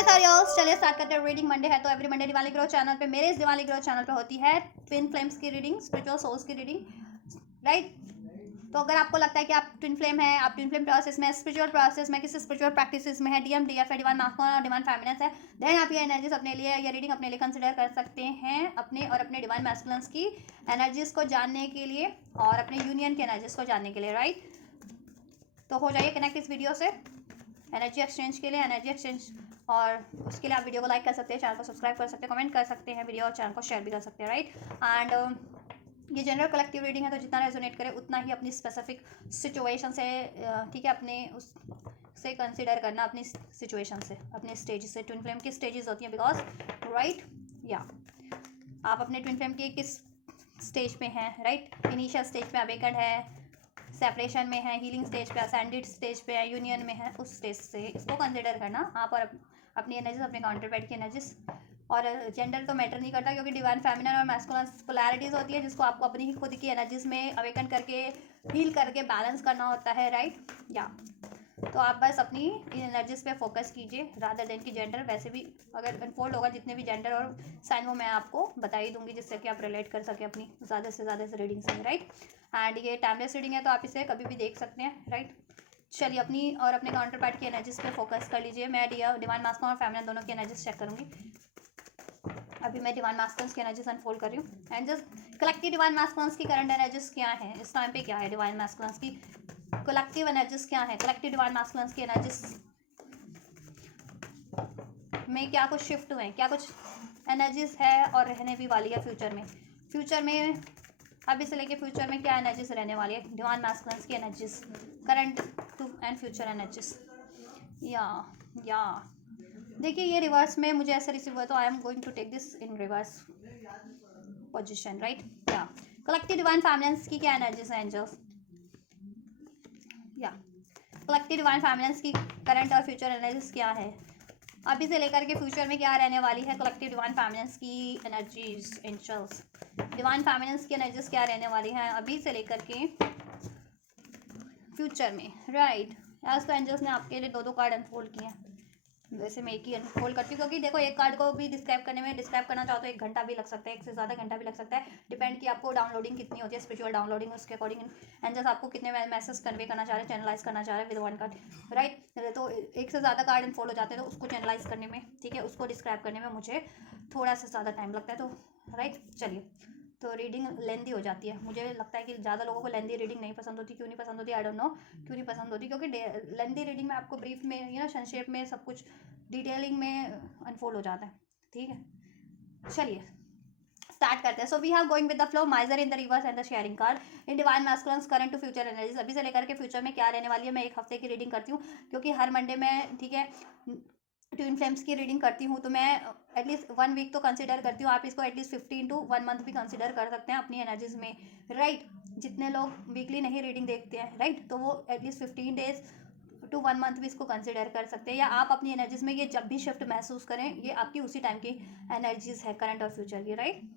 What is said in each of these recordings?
हाय सारियोस, चलिए स्टार्ट करते हैं। रीडिंग मंडे है तो every Monday Diwali growth channel पे, मेरे इस दिवाली ग्रोथ चैनल पे होती है ट्विन फ्लेम्स की रीडिंग, स्पिरिचुअल सोल्स की रीडिंग, राइट। तो अगर आपको लगता है कि आप ट्विन फ्लेम है, आप ट्विन फ्लेम प्रोसेस में, स्पिरिचुअल प्रोसेस में, किसी स्पिरिचुअल प्रैक्टिसेस में है, डीएम डीएफ है, डिवाइन मास्कुलिन और डिवाइन फेमिनिन है, देन आप ये एनर्जीज अपने लिए, ये रीडिंग अपने लिए कंसिडर कर सकते हैं अपने और अपने डिवाइन मैस्कुलिन्स की एनर्जीज को जानने के लिए और अपने यूनियन की एनर्जीज को जानने के लिए, राइट। तो हो जाइए कनेक्ट इस वीडियो से एनर्जी एक्सचेंज के लिए, एनर्जी एक्सचेंज, और उसके लिए आप वीडियो को लाइक कर सकते हैं, चैनल को सब्सक्राइब कर सकते हैं, कमेंट कर सकते हैं वीडियो और चैनल को शेयर भी कर सकते हैं, राइट। एंड ये जनरल कलेक्टिव रीडिंग है तो जितना रेजोनेट करे उतना ही अपनी स्पेसिफिक सिचुएशन से, ठीक है, अपने उस से कंसिडर करना, अपनी सिचुएशन से, अपने स्टेज से। ट्विन फ्लेम की स्टेजेस होती हैं बिकॉज, राइट, या आप अपने ट्विन फ्लेम के किस स्टेज पे हैं, राइट। इनिशियल स्टेज पे अवेकन है, सेपरेशन में है, हीलिंग स्टेज पे, असेंडेड स्टेज पे है, यूनियन में है, उस स्टेज से इसको कंसिडर करना आप और अपनी एनर्जीज, अपने काउंटर पैड की एनर्जीज। और जेंडर तो मैटर नहीं करता क्योंकि डिवाइन फेमिनिन और मैस्कुलिन पोलैरिटीज होती है जिसको आपको अपनी ही खुद की एनर्जीज में अवेकन करके, हील करके बैलेंस करना होता है, राइट, या। तो आप बस अपनी इन एनर्जीज पे फोकस कीजिए रादर देन की जेंडर। वैसे भी अगर अनफोल्ड होगा जितने भी जेंडर और साइन वो मैं आपको बता ही दूंगी जिससे कि आप रिलेट कर सकें अपनी ज़्यादा से ज़्यादा रीडिंग से, राइट। एंड ये टाइमलेस रीडिंग है तो आप इसे कभी भी देख सकते हैं, राइट। चलिए अपनी और अपने काउंटर पार्ट की एनर्जीज पे फोकस कर लीजिए। मैं डिवाइन मास्कुलिन और फेमिनिन दोनों की एनर्जीज चेक करूँगी। अभी मैं डिवाइन मास्कुलिन की एनर्जीज अनफोल्ड कर रही हूँ and just collective divine masculine की करंट एनर्जीज क्या है इस टाइम पे, क्या है डिवाइन मास्कुलिन की कलेक्टिव एनर्जीज क्या है, कलेक्टिव डिवाइन मास्कुलिन की एनर्जीज में क्या कुछ शिफ्ट हुए हैं, क्या कुछ एनर्जीज है और रहने भी वाली है फ्यूचर में। फ्यूचर में अभी से लेके फ्यूचर में क्या एनर्जीज रहने वाली है डिवाइन मास्कुलिन की energies, current to and future energies. या देखिए ये रिवर्स में मुझे ऐसा रिसीव हुआ तो I am going to take this in reverse position, right. या कलेक्टिव डिवाइन फैमिलियंस की क्या एनर्जीज है एंजल्स, या कलेक्टिव डिवाइन फैमिलियंस की करंट और फ्यूचर एनर्जीज क्या है, अभी से लेकर के फ्यूचर में क्या रहने वाली है कलेक्टिव डिवाइन फैमिलियंस की एनर्जीज एंजल्स। डिवाइन फैमिलियंस की एनर्जीज क्या रहने वाली है अभी से लेकर के फ्यूचर में, राइट। आज तो एंजल्स ने आपके लिए दो दो कार्ड अनफोल्ड किए हैं, वैसे मैं एक ही अनफोल्ड करती हूँ क्योंकि देखो एक कार्ड को भी डिस्क्राइब करने में, डिस्क्राइब करना चाहो तो 1 घंटा भी लग सकता है, 1 से ज़्यादा घंटा भी लग सकता है, डिपेंड कि आपको डाउनलोडिंग कितनी होती है, स्पिरिचुअल डाउनलोडिंग, उसके अकॉर्डिंग एंजल्स आपको कितने मैसेज कन्वे करना चाह रहे हैं, चैनलाइज करना चाह रहे हैं विद 1 कार्ड, राइट। तो 1 से ज़्यादा कार्ड अनफोल्ड हो जाते हैं तो उसको चैनलाइज करने में, ठीक है, उसको डिस्क्राइब करने में मुझे थोड़ा सा ज़्यादा टाइम लगता है, तो राइट। चलिए तो रीडिंग लेंदी हो जाती है, मुझे लगता है कि ज़्यादा लोगों को लेंदी रीडिंग नहीं पसंद होती। क्यों नहीं पसंद होती आई डोंट नो, क्यों नहीं पसंद होती, क्योंकि लेंदी रीडिंग में आपको ब्रीफ में, संक्षेप में सब कुछ डिटेलिंग में अनफोल्ड हो जाता है, ठीक है। चलिए स्टार्ट करते हैं। So we have going with the flow, miser in the reverse and the sharing card in divine masculines current to future energies. अभी से लेकर के फ्यूचर में क्या रहने वाली है, मैं 1 हफ्ते की रीडिंग करती हूँ क्योंकि हर मंडे में, ठीक है, ट्विन फ्लेम्स की रीडिंग करती हूँ तो मैं एटलीस्ट 1 वीक तो कंसिडर करती हूँ। आप इसको एटलीस्ट 15 to 1 मंथ भी कंसिडर कर सकते हैं अपनी एनर्जीज में, राइट। जितने लोग वीकली नहीं रीडिंग देखते हैं, राइट, तो वो एटलीस्ट 15 days to 1 मंथ भी इसको कंसिडर कर सकते हैं, या आप अपनी एनर्जीज में ये जब भी शिफ्ट महसूस करें ये आपकी उसी टाइम की एनर्जीज है, करंट और फ्यूचर की, राइट।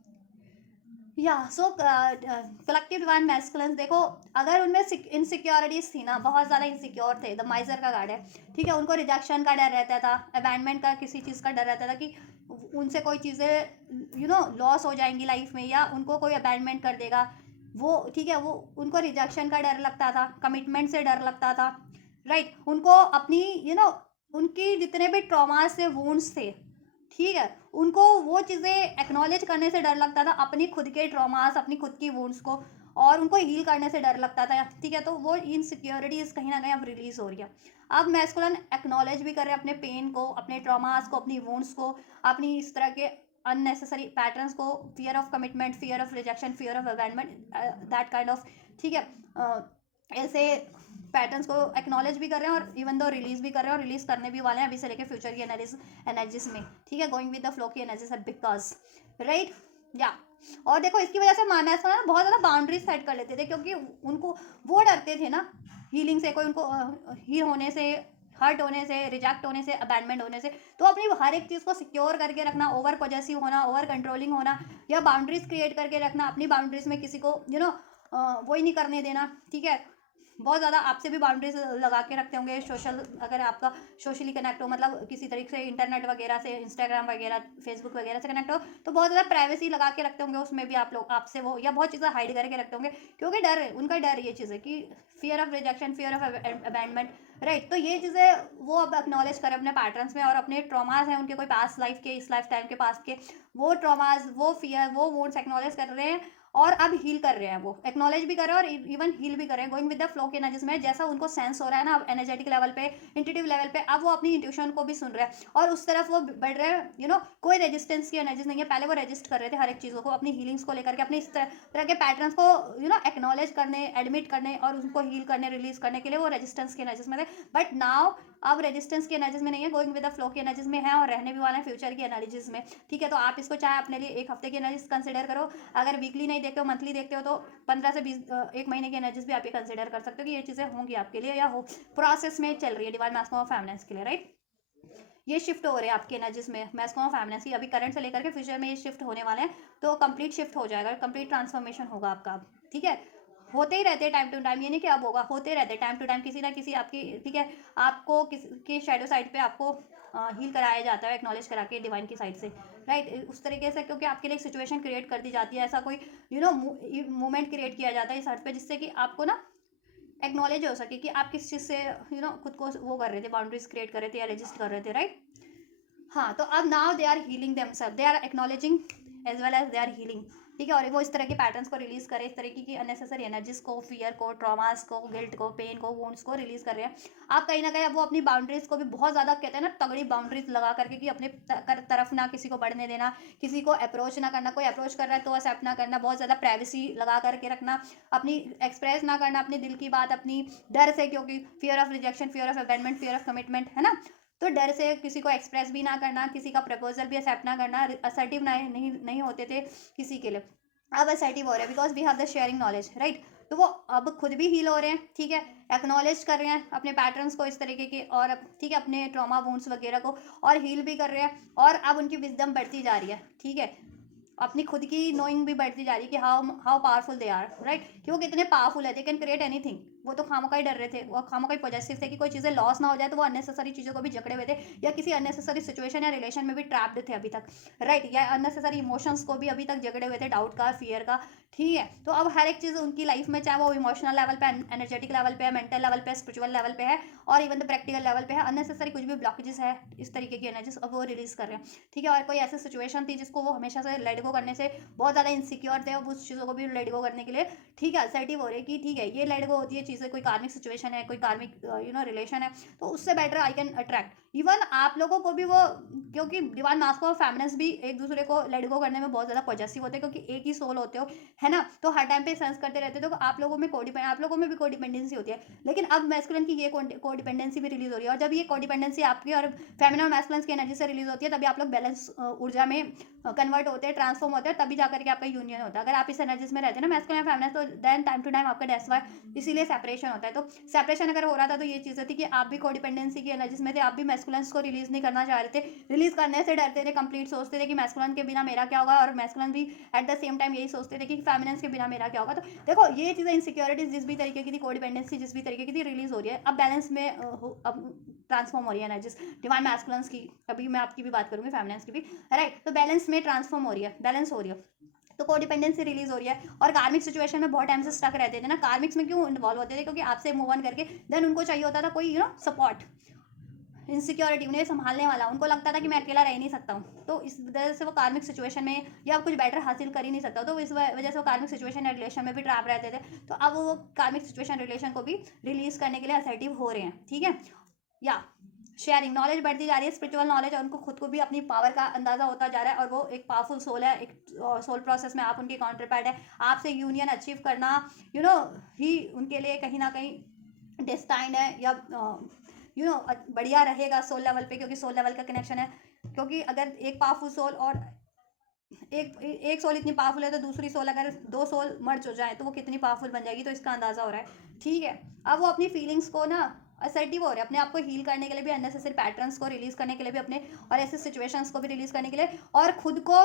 या सो कलेक्टिव डिवाइन मैस्कुलिन्स, देखो अगर उनमें इनसिक्योरिटीज थी ना, बहुत ज़्यादा इनसिक्योर थे, द माइजर का कार्ड है, ठीक है, उनको रिजेक्शन का डर रहता था, अबैंडमेंट का किसी चीज़ का डर रहता था कि उनसे कोई चीज़ें लॉस हो जाएंगी लाइफ में, या उनको कोई अबैंडमेंट कर देगा वो, ठीक है, वो उनको रिजेक्शन का डर लगता था, कमिटमेंट से डर लगता था, राइट। उनको अपनी उनकी जितने भी ट्रॉमास थे, वुंड्स थे, ठीक है, उनको वो चीज़ें एक्नॉलेज करने से डर लगता था, अपनी खुद के ट्रॉमास, अपनी खुद की वुंड्स को, और उनको हील करने से डर लगता था, ठीक है। तो वो इनसिक्योरिटीज़ कहीं ना कहीं अब रिलीज हो रही है। अब मैस्कुलिन एक्नॉलेज भी कर रहे हैं अपने पेन को, अपने ट्रॉमास को, अपनी वुंड्स को, अपनी इस तरह के अननेसेसरी पैटर्न्स को, fear of commitment, fear of rejection, fear of abandonment, that kind of, ठीक है, ऐसे पैटर्न्स को एक्नॉलेज भी कर रहे हैं और इवन दो रिलीज भी कर रहे हैं, और रिलीज करने भी वाले हैं अभी से लेकर फ्यूचर की एनर्जीज में, ठीक है, गोइंग विद द फ्लो की एनर्जीज है बिकॉज, राइट, या। और देखो इसकी वजह से मैथ्स ना बहुत ज़्यादा बाउंड्रीज सेट कर लेते थे क्योंकि उनको वो डरते थे ना हीलिंग से, कोई उनको हील होने से, हर्ट होने से, रिजेक्ट होने से, अबैंडमेंट होने से। तो अपनी हर एक चीज़ को सिक्योर करके रखना, ओवर पॉजेसिव होना, ओवर कंट्रोलिंग होना, या बाउंड्रीज क्रिएट करके रखना, अपनी बाउंड्रीज में किसी को वही नहीं करने देना, ठीक है, बहुत ज़्यादा आपसे भी बाउंड्रीज लगा के रखते होंगे। सोशल, अगर आपका सोशली कनेक्ट हो, मतलब किसी तरीके से इंटरनेट वगैरह से, इंस्टाग्राम वगैरह, फेसबुक वगैरह से कनेक्ट हो, तो बहुत ज़्यादा प्राइवेसी लगा के रखते होंगे उसमें भी आप लोग, आपसे वो, या बहुत चीज़ें हाइड करके रखते होंगे, क्योंकि डर है, उनका डर ये चीज़ है कि fear of rejection, fear of abandonment, right. तो ये चीज़ें वो अब एक्नॉलेज करें अपने पैटर्न्स में, और अपने ट्रॉमास हैं उनके, कोई पास्ट लाइफ के, इस लाइफ टाइम के पास के, वो ट्रॉमास, वो फियर, वो वुंड्स एक्नॉलेज कर रहे हैं, और अब हील कर रहे हैं, वो एक्नॉलेज भी कर रहे हैं और इवन हील भी कर रहे हैं, गोइंग विद द फ्लो के एनर्जीज में, जैसा उनको सेंस हो रहा है ना अब एनर्जेटिक लेवल पे, इंट्यूटिव लेवल पे, अब वो अपनी इंट्यूशन को भी सुन रहे हैं और उस तरफ वो बढ़ रहे हैं। कोई रेजिस्टेंस की एनर्जीज नहीं है। पहले वो रेजिस्ट कर रहे थे हर एक चीज़ों को, अपनी हीलिंग्स को लेकर के, अपनी इस तरह के पैटर्न्स को एक्नॉलेज करने, एडमिट करने और उनको हील करने, रिलीज करने के लिए वो रेजिस्टेंस की एनर्जीज में थे। बट नाउ अब रेजिस्टेंस की एनर्जीज में नहीं है, गोइंग विद द फ्लो की एनर्जीज में है, और रहने भी वाले हैं फ्यूचर की एनर्जीज में। ठीक है, तो आप इसको चाहे अपने लिए एक हफ्ते की एनर्जीज कंसिडर करो, अगर वीकली नहीं देखते हो, मंथली देखते हो, तो 15 से 20 एक महीने की एनर्जीज भी आप ये कंसिडर कर सकते हो कि ये चीज़ें होंगी आपके लिए, या हो प्रोसेस में चल रही है डिवाइन मैस्कुलिन फेमिनिन के लिए, राइट। ये शिफ्ट हो रहे हैं आपकी एनर्जीज में मैस्कुलिन फेमिनिन की, अभी करंट से लेकर के फ्यूचर में ये शिफ्ट होने वाले हैं, तो कंप्लीट शिफ्ट हो जाएगा, कंप्लीट ट्रांसफॉर्मेशन होगा आपका। ठीक है, होते ही रहते हैं टाइम टू टाइम, ये नहीं कि अब होगा, होते रहते हैं टाइम टू टाइम, किसी ना किसी आपकी, ठीक है, आपको किसी के शैडो साइड पे आपको हील कराया जाता है, एक्नॉलेज करा के डिवाइन की साइड से, राइट। उस तरीके से, क्योंकि आपके लिए एक सिचुएशन क्रिएट कर दी जाती है, ऐसा कोई मूवमेंट क्रिएट किया जाता है इस अर्थ पे, जिससे कि आपको ना एक्नॉलेज हो सके कि आप किस चीज़ से खुद को वो कर रहे थे, बाउंड्रीज क्रिएट कर रहे थे या रजिस्ट कर रहे थे, राइट। हाँ, तो अब now they are healing themselves, they are acknowledging as well as they are healing. ठीक है, और वो इस तरह के पैटर्न्स को रिलीज करें, इस तरीके की अननेसेसरी एनर्जीज को, फियर को, ट्रॉमास को, गिल्ट को, पेन को, वुंड्स को रिलीज कर रहे हैं। आप कहीं ना कहीं अब वो अपनी बाउंड्रीज को भी बहुत ज़्यादा, कहते हैं ना, तगड़ी बाउंड्रीज लगा करके, कि अपने तरफ ना किसी को बढ़ने देना, किसी को अप्रोच ना करना, कोई अप्रोच कर रहा है तो एक्सेप्ट ना करना, बहुत ज़्यादा प्राइवेसी लगा करके रखना, अपनी एक्सप्रेस ना करना अपने दिल की बात, अपनी डर से, क्योंकि fear of rejection, fear of abandonment, fear of commitment, है ना। तो डर से किसी को एक्सप्रेस भी ना करना, किसी का प्रपोजल भी एक्सेप्ट ना करना, असर्टिव नहीं होते थे किसी के लिए, अब असर्टिव हो रहे हैं, because we have the sharing knowledge, right. तो वो अब खुद भी हील हो रहे हैं, ठीक है, एक्नॉलेज कर रहे हैं अपने पैटर्न्स को इस तरीके के, और अब ठीक है, अपने ट्रॉमा वुंड्स वगैरह को, और हील भी कर रहे हैं, और अब उनकी विजडम बढ़ती जा रही है, ठीक है, अपनी खुद की नोइंग भी बढ़ती जा रही है कि how powerful they are, right, कि वो कितने पावरफुल है, दे कैन क्रिएट एनीथिंग। वो तो खामों का ही डर रहे थे, वो खामों का ही पॉजिटिव थे कि कोई चीज़ें लॉस ना हो जाए, तो वो अननेसेसरी चीज़ों को भी जकड़े हुए थे, या किसी अननेसेसरी सिचुएशन या रिलेशन में भी ट्रैप्ड थे अभी तक, राइट, या अननेसेसरी इमोशंस को भी अभी तक जकड़े हुए थे, डाउट का, फियर का। ठीक है, तो अब हर एक चीज़ उनकी लाइफ में, चाहे वो इमोशनल लेवल पे, एनर्जेटिक लेवल पे है, मेंटल लेवल पे, स्पिरिचुअल लेवल पे है, और इवन द प्रैक्टिकल लेवल पे है, अननेसेसरी कुछ भी ब्लॉकेजेस है, इस तरीके की एनर्जीज अब वो रिलीज कर रहे हैं। ठीक है, और कोई ऐसी सिचुएशन थी जिसको वो हमेशा से लेट गो करने से बहुत ज़्यादा इनसिक्योर थे, अब उस चीज़ों को भी लेट गो करने के लिए, ठीक है, असर्टिव हो रहे कि ठीक है, ये लेट गो होती है चीज़ें, कोई कार्मिक सिचुएशन है, कोई कार्मिक रिलेशन है, तो उससे better I can attract even आप लोगों को भी वो, क्योंकि डिवाइन मास्कुलिन फेमिनिन भी एक दूसरे को लेट गो करने में बहुत ज़्यादा पॉजिटिव होते हैं, क्योंकि एक ही सोल होते हो, है ना, तो हर टाइम पे सेंस करते रहते, तो आप लोगों में आप लोगों में भी कोडिपेंडेंसी होती है, लेकिन अब मैस्कुलिन की ये कोडिपेंडेंसी भी रिलीज हो रही है, और जब ये कोडिपेंडेंसी आपकी और फेमिनिन और मैस्कुलिन की एनर्जी से रिलीज होती है, तभी आप लोग बैलेंस ऊर्जा में कन्वर्ट होते हैं, ट्रांसफॉर्म होते हैं, तभी जाकर के आपका यूनियन होता है। अगर आप इस एनर्जीज में रहते हैं ना मैस्कुलिन फेमिनिन, तो देन टाइम टू टाइम आपका डेस्वाय, इसीलिए सेपरेशन होता है। तो सेपरेशन अगर हो रहा था, तो ये चीज़ थी कि आप भी कोडिपेंडेंसी की एनर्जीज में थे, आप भी मैस्कुलिन को रिलीज नहीं करना चाह रहे थे, रिलीज करने से डरते थे, कंप्लीट सोचते थे कि मैस्कुलिन के बिना मेरा क्या होगा, और मैस्कुलिन भी एट द सेम टाइम यही सोचते थे कि फेमिनिन के बिना मेरा क्या होगा। तो देखो, ये चीज़ें इनसिक्योरिटीज जिस भी तरीके की थी, कोडिपेंडेंसी जिस भी तरीके की थी, रिलीज हो रही है, अब बैलेंस में अब ट्रांसफॉर्म हो रही है एनर्जीज डिवाइन मैस्कुलिन की, अभी मैं आपकी भी बात करूंगी फेमिनिन की भी, राइट। तो बैलेंस में ट्रांसफॉर्म हो रही है, बैलेंस हो रही है, तो कोडिपेंडेंसी रिलीज हो रही है। और कार्मिक सिचुएशन में बहुत टाइम से स्टक रहते थे ना, कार्मिक्स में क्यों इन्वॉल्व होते थे, क्योंकि आपसे मूव ऑन करके देन उनको चाहिए होता था कोई सपोर्ट, इनसिक्योरिटी, उन्हें संभालने वाला, उनको लगता था कि मैं अकेला रह नहीं सकता हूँ, तो इस वजह से वो कार्मिक सिचुएशन में या कुछ बेटर हासिल कर ही नहीं सकता, तो इस वजह से वो कार्मिक सिचुएशन या रिलेशन में भी ट्रैप रहते थे। तो अब वो कार्मिक सिचुएशन रिलेशन को भी रिलीज करने के लिए असर्टिव हो रहे हैं, ठीक है, या शेयरिंग नॉलेज बढ़ती जा रही है, स्पिरिचुअल नॉलेज, और उनको खुद को भी अपनी पावर का अंदाजा होता जा रहा है, और वो एक पावरफुल सोल है, एक सोल प्रोसेस में आप उनके काउंटर पार्ट है, आपसे यूनियन अचीव करना ही उनके लिए कहीं ना कहीं डेस्टाइंड है, या बढ़िया रहेगा सोल लेवल पे, क्योंकि सोल लेवल का कनेक्शन है। क्योंकि अगर एक पावरफुल सोल और एक सोल इतनी पावरफुल है, तो दूसरी सोल, अगर दो सोल मर्ज हो जाए, तो वो कितनी पावरफुल बन जाएगी, तो इसका अंदाजा हो रहा है, ठीक है। अब वो अपनी फीलिंग्स को ना असर्टिव हो रहे हैं, अपने आप को हील करने के लिए भी, अननेसेसरी पैटर्न्स को रिलीज करने के लिए भी अपने, और ऐसे सिचुएशंस को भी रिलीज करने के लिए, और खुद को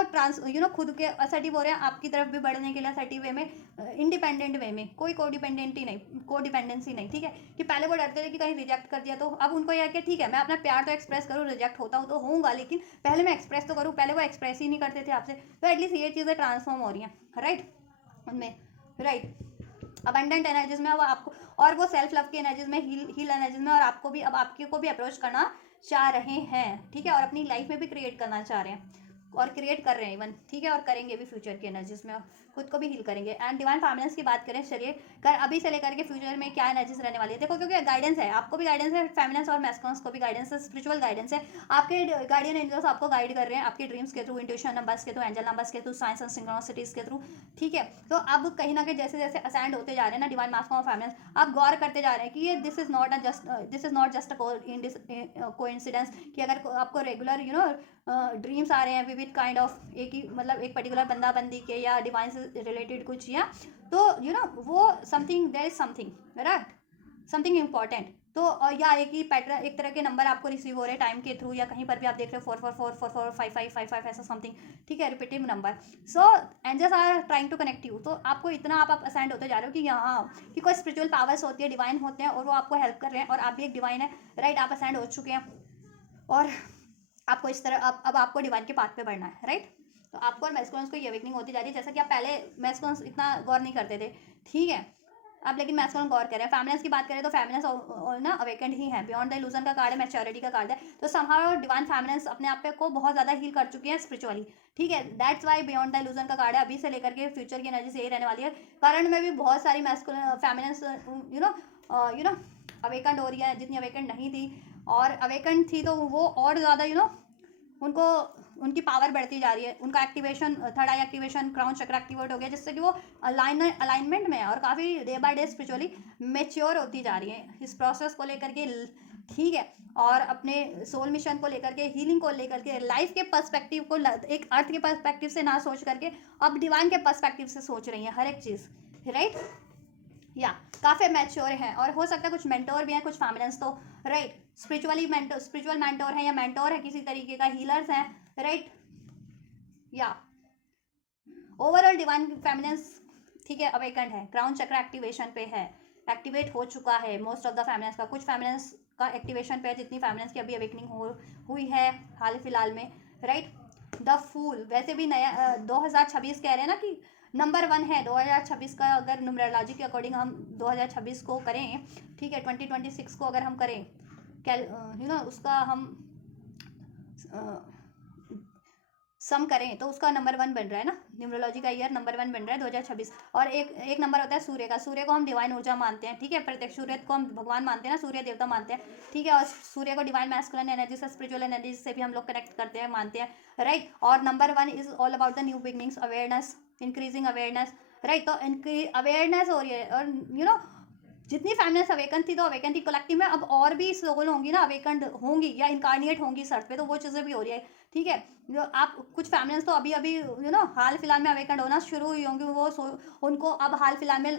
खुद के असर्टिव हो रहे हैं आपकी तरफ भी बढ़ने के लिए, असर्टिव वे में, इंडिपेंडेंट वे में, कोई कोडिपेंडेंटी नहीं, कोडिपेंडेंसी नहीं, ठीक है। कि पहले वो डरते थे कि कहीं रिजेक्ट कर दिया तो, अब उनको यह कि ठीक है मैं अपना प्यार तो एक्सप्रेस करूँ, रिजेक्ट होता हूँ तो होऊंगा, लेकिन पहले मैं एक्सप्रेस तो करूँ, पहले वो एक्सप्रेस ही नहीं करते थे आपसे, तो एटलीस्ट ये चीज़ें ट्रांसफॉर्म हो रही हैं, राइट, उनमें, राइट। अबंडेंट एनर्जीज में अब आपको, और वो सेल्फ लव की एनर्जीज में, हील एनर्जीज में, और आपको भी अब आपके को भी अप्रोच करना चाह रहे हैं, ठीक है, और अपनी लाइफ में भी क्रिएट करना चाह रहे हैं, और क्रिएट कर रहे हैं इवन, ठीक है, और करेंगे भी फ्यूचर की एनर्जीज में, खुद को भी हील करेंगे। एंड डिवाइन फैमिलीज की बात करें, चलिए कर अभी से लेकर के फ्यूचर में क्या एनर्जीज रहने वाली है, देखो क्योंकि गाइडेंस है, आपको भी गाइडेंस है, फेमिनिन्स और मैस्कुलिन्स को भी गाइडेंस है, स्पिरिचुअल गाइडेंस है, आपके गार्डियन एंजल्स आपको गाइड कर रहे हैं, आपके ड्रीम्स के थ्रू, इंट्यूशन नंबर्स के थ्रू, एंजल नंबर्स के थ्रू, साइंस एंड सिंक्रोनिसिटीज के थ्रू, ठीक है। तो अब कहीं ना कहीं जैसे जैसे असेंड होते जा रहे हैं ना डिवाइन मैस्कुलिन और फेमिनिन्स, आप गौर करते जा रहे हैं कि ये this is not just a coincidence, कि अगर आपको रेगुलर ड्रीम्स आ रहे हैं विविध काइंड ऑफ, एक ही मतलब एक पर्टिकुलर बंदा बंदी के या डिवाइन से रिलेटेड कुछ, या तो वो something, there is something, right, something important, तो या एक ही पैटर्न, एक तरह के नंबर आपको रिसीव हो रहे हैं टाइम के थ्रू, या कहीं पर भी आप देख रहे हो 444445555 ऐसा समथिंग, ठीक है, repetitive number. So angels are trying to connect you, तो आपको इतना आप असाइंड होते जा रहे हो कि यहाँ कि कोई स्पिरिचुअल पावर्स होती है, डिवाइन होते हैं, और वो आपको हेल्प कर रहे हैं, और आप भी एक डिवाइन है, राइट, आप असाइंड हो चुके हैं, और आपको इस तरह अब आपको डिवाइन के पाथ पे बढ़ना है, राइट। तो आपको और मैस्कुलिन्स को ये अवेकनिंग होती जा रही है, जैसा कि आप पहले मैस्कुलिन्स इतना गौर नहीं करते थे, ठीक है, अब लेकिन मैस्कुलिन गौर करें। फेमिनिन्स की बात करें तो फेमिनिन्स ना अवेकेंड ही है, बियॉन्ड द इल्यूजन का कार्ड है, मैच्योरिटी का कार्ड है, तो समहाउ डिवाइन फेमिनिन्स अपने आप को बहुत ज़्यादा हील कर चुकी हैं स्पिरिचुअली, ठीक है, that's why beyond the illusion का कार्ड है, अभी से लेकर के फ्यूचर की एनर्जी से यही रहने वाली है। करंट में भी बहुत सारी मैस्कुलिन फेमिनिन्स अवेकेंड हो रही है, जितनी अवेकेंड नहीं थी, और अवेकेंड थी तो वो और ज़्यादा उनको उनकी पावर बढ़ती जा रही है, उनका एक्टिवेशन, थर्ड आई एक्टिवेशन, क्राउन चक्र एक्टिवेट हो गया, जिससे कि वो अलाइनमेंट में है, और काफ़ी day by day spiritually mature होती जा रही है इस प्रोसेस को लेकर के, ठीक है, और अपने सोल मिशन को लेकर के, हीलिंग को लेकर के, लाइफ के पर्सपेक्टिव को एक अर्थ के पर्सपेक्टिव से ना सोच करके अब डिवाइन के पर्सपेक्टिव से सोच रही है हर एक चीज़, राइट, या काफ़ी मैच्योर हैं, और हो सकता है कुछ मेंटोर भी हैं, कुछ फेमिनिन्स तो, राइट, स्पिरिचुअल मेंटोर है, या मेंटोर है किसी तरीके का, हीलर्स हैं, राइट, या ओवरऑल डिवाइन फेमिनिन्स, ठीक है, अवेकेंड है, क्राउन चक्र एक्टिवेशन पे है, एक्टिवेट हो चुका है मोस्ट ऑफ द फेमिनिन्स का, कुछ फेमिनिन्स का एक्टिवेशन पे है, जितनी फेमिनिन्स की अभी अवेकनिंग हुई है हाल फिलहाल में, राइट। द फूल वैसे भी नया 2026 कह रहे हैं ना कि नंबर 1 है 2026 का, अगर न्यूमरोलॉजी के अकॉर्डिंग हम 2026 को करें, ठीक है, 2026 को अगर हम करें उसका हम सम करें तो उसका नंबर 1 बन रहा है ना, न्यूमरोलॉजी का ईयर नंबर 1 बन रहा है 2026, और एक नंबर होता है सूर्य का, सूर्य को हम डिवाइन ऊर्जा मानते हैं, ठीक है, प्रत्यक्ष सूर्य को हम भगवान मानते हैं ना, सूर्य देवता मानते हैं, ठीक है, और सूर्य को डिवाइन मैस्कुलिन एनर्जी से, स्पिरिचुअल एनर्जी से भी हम लोग कनेक्ट करते हैं, मानते हैं, राइट, और number 1 is all about the new beginnings, awareness, increasing awareness, right, तो अवेयरनेस हो रही है, और जितनी फेमिनिन्स अवेकन थी तो अवेकन थी कलेक्टिव में, अब और भी सोल होंगी ना अवेकन होंगी या इनकारनिएट होंगी इस अर्थ पे, तो वो चीज़ें भी हो रही है, ठीक है, जो आप कुछ फेमिनिन्स तो अभी अभी हाल फिलहाल में अवेकन होना शुरू हुई होंगी, वो उनको अब हाल फिलहाल में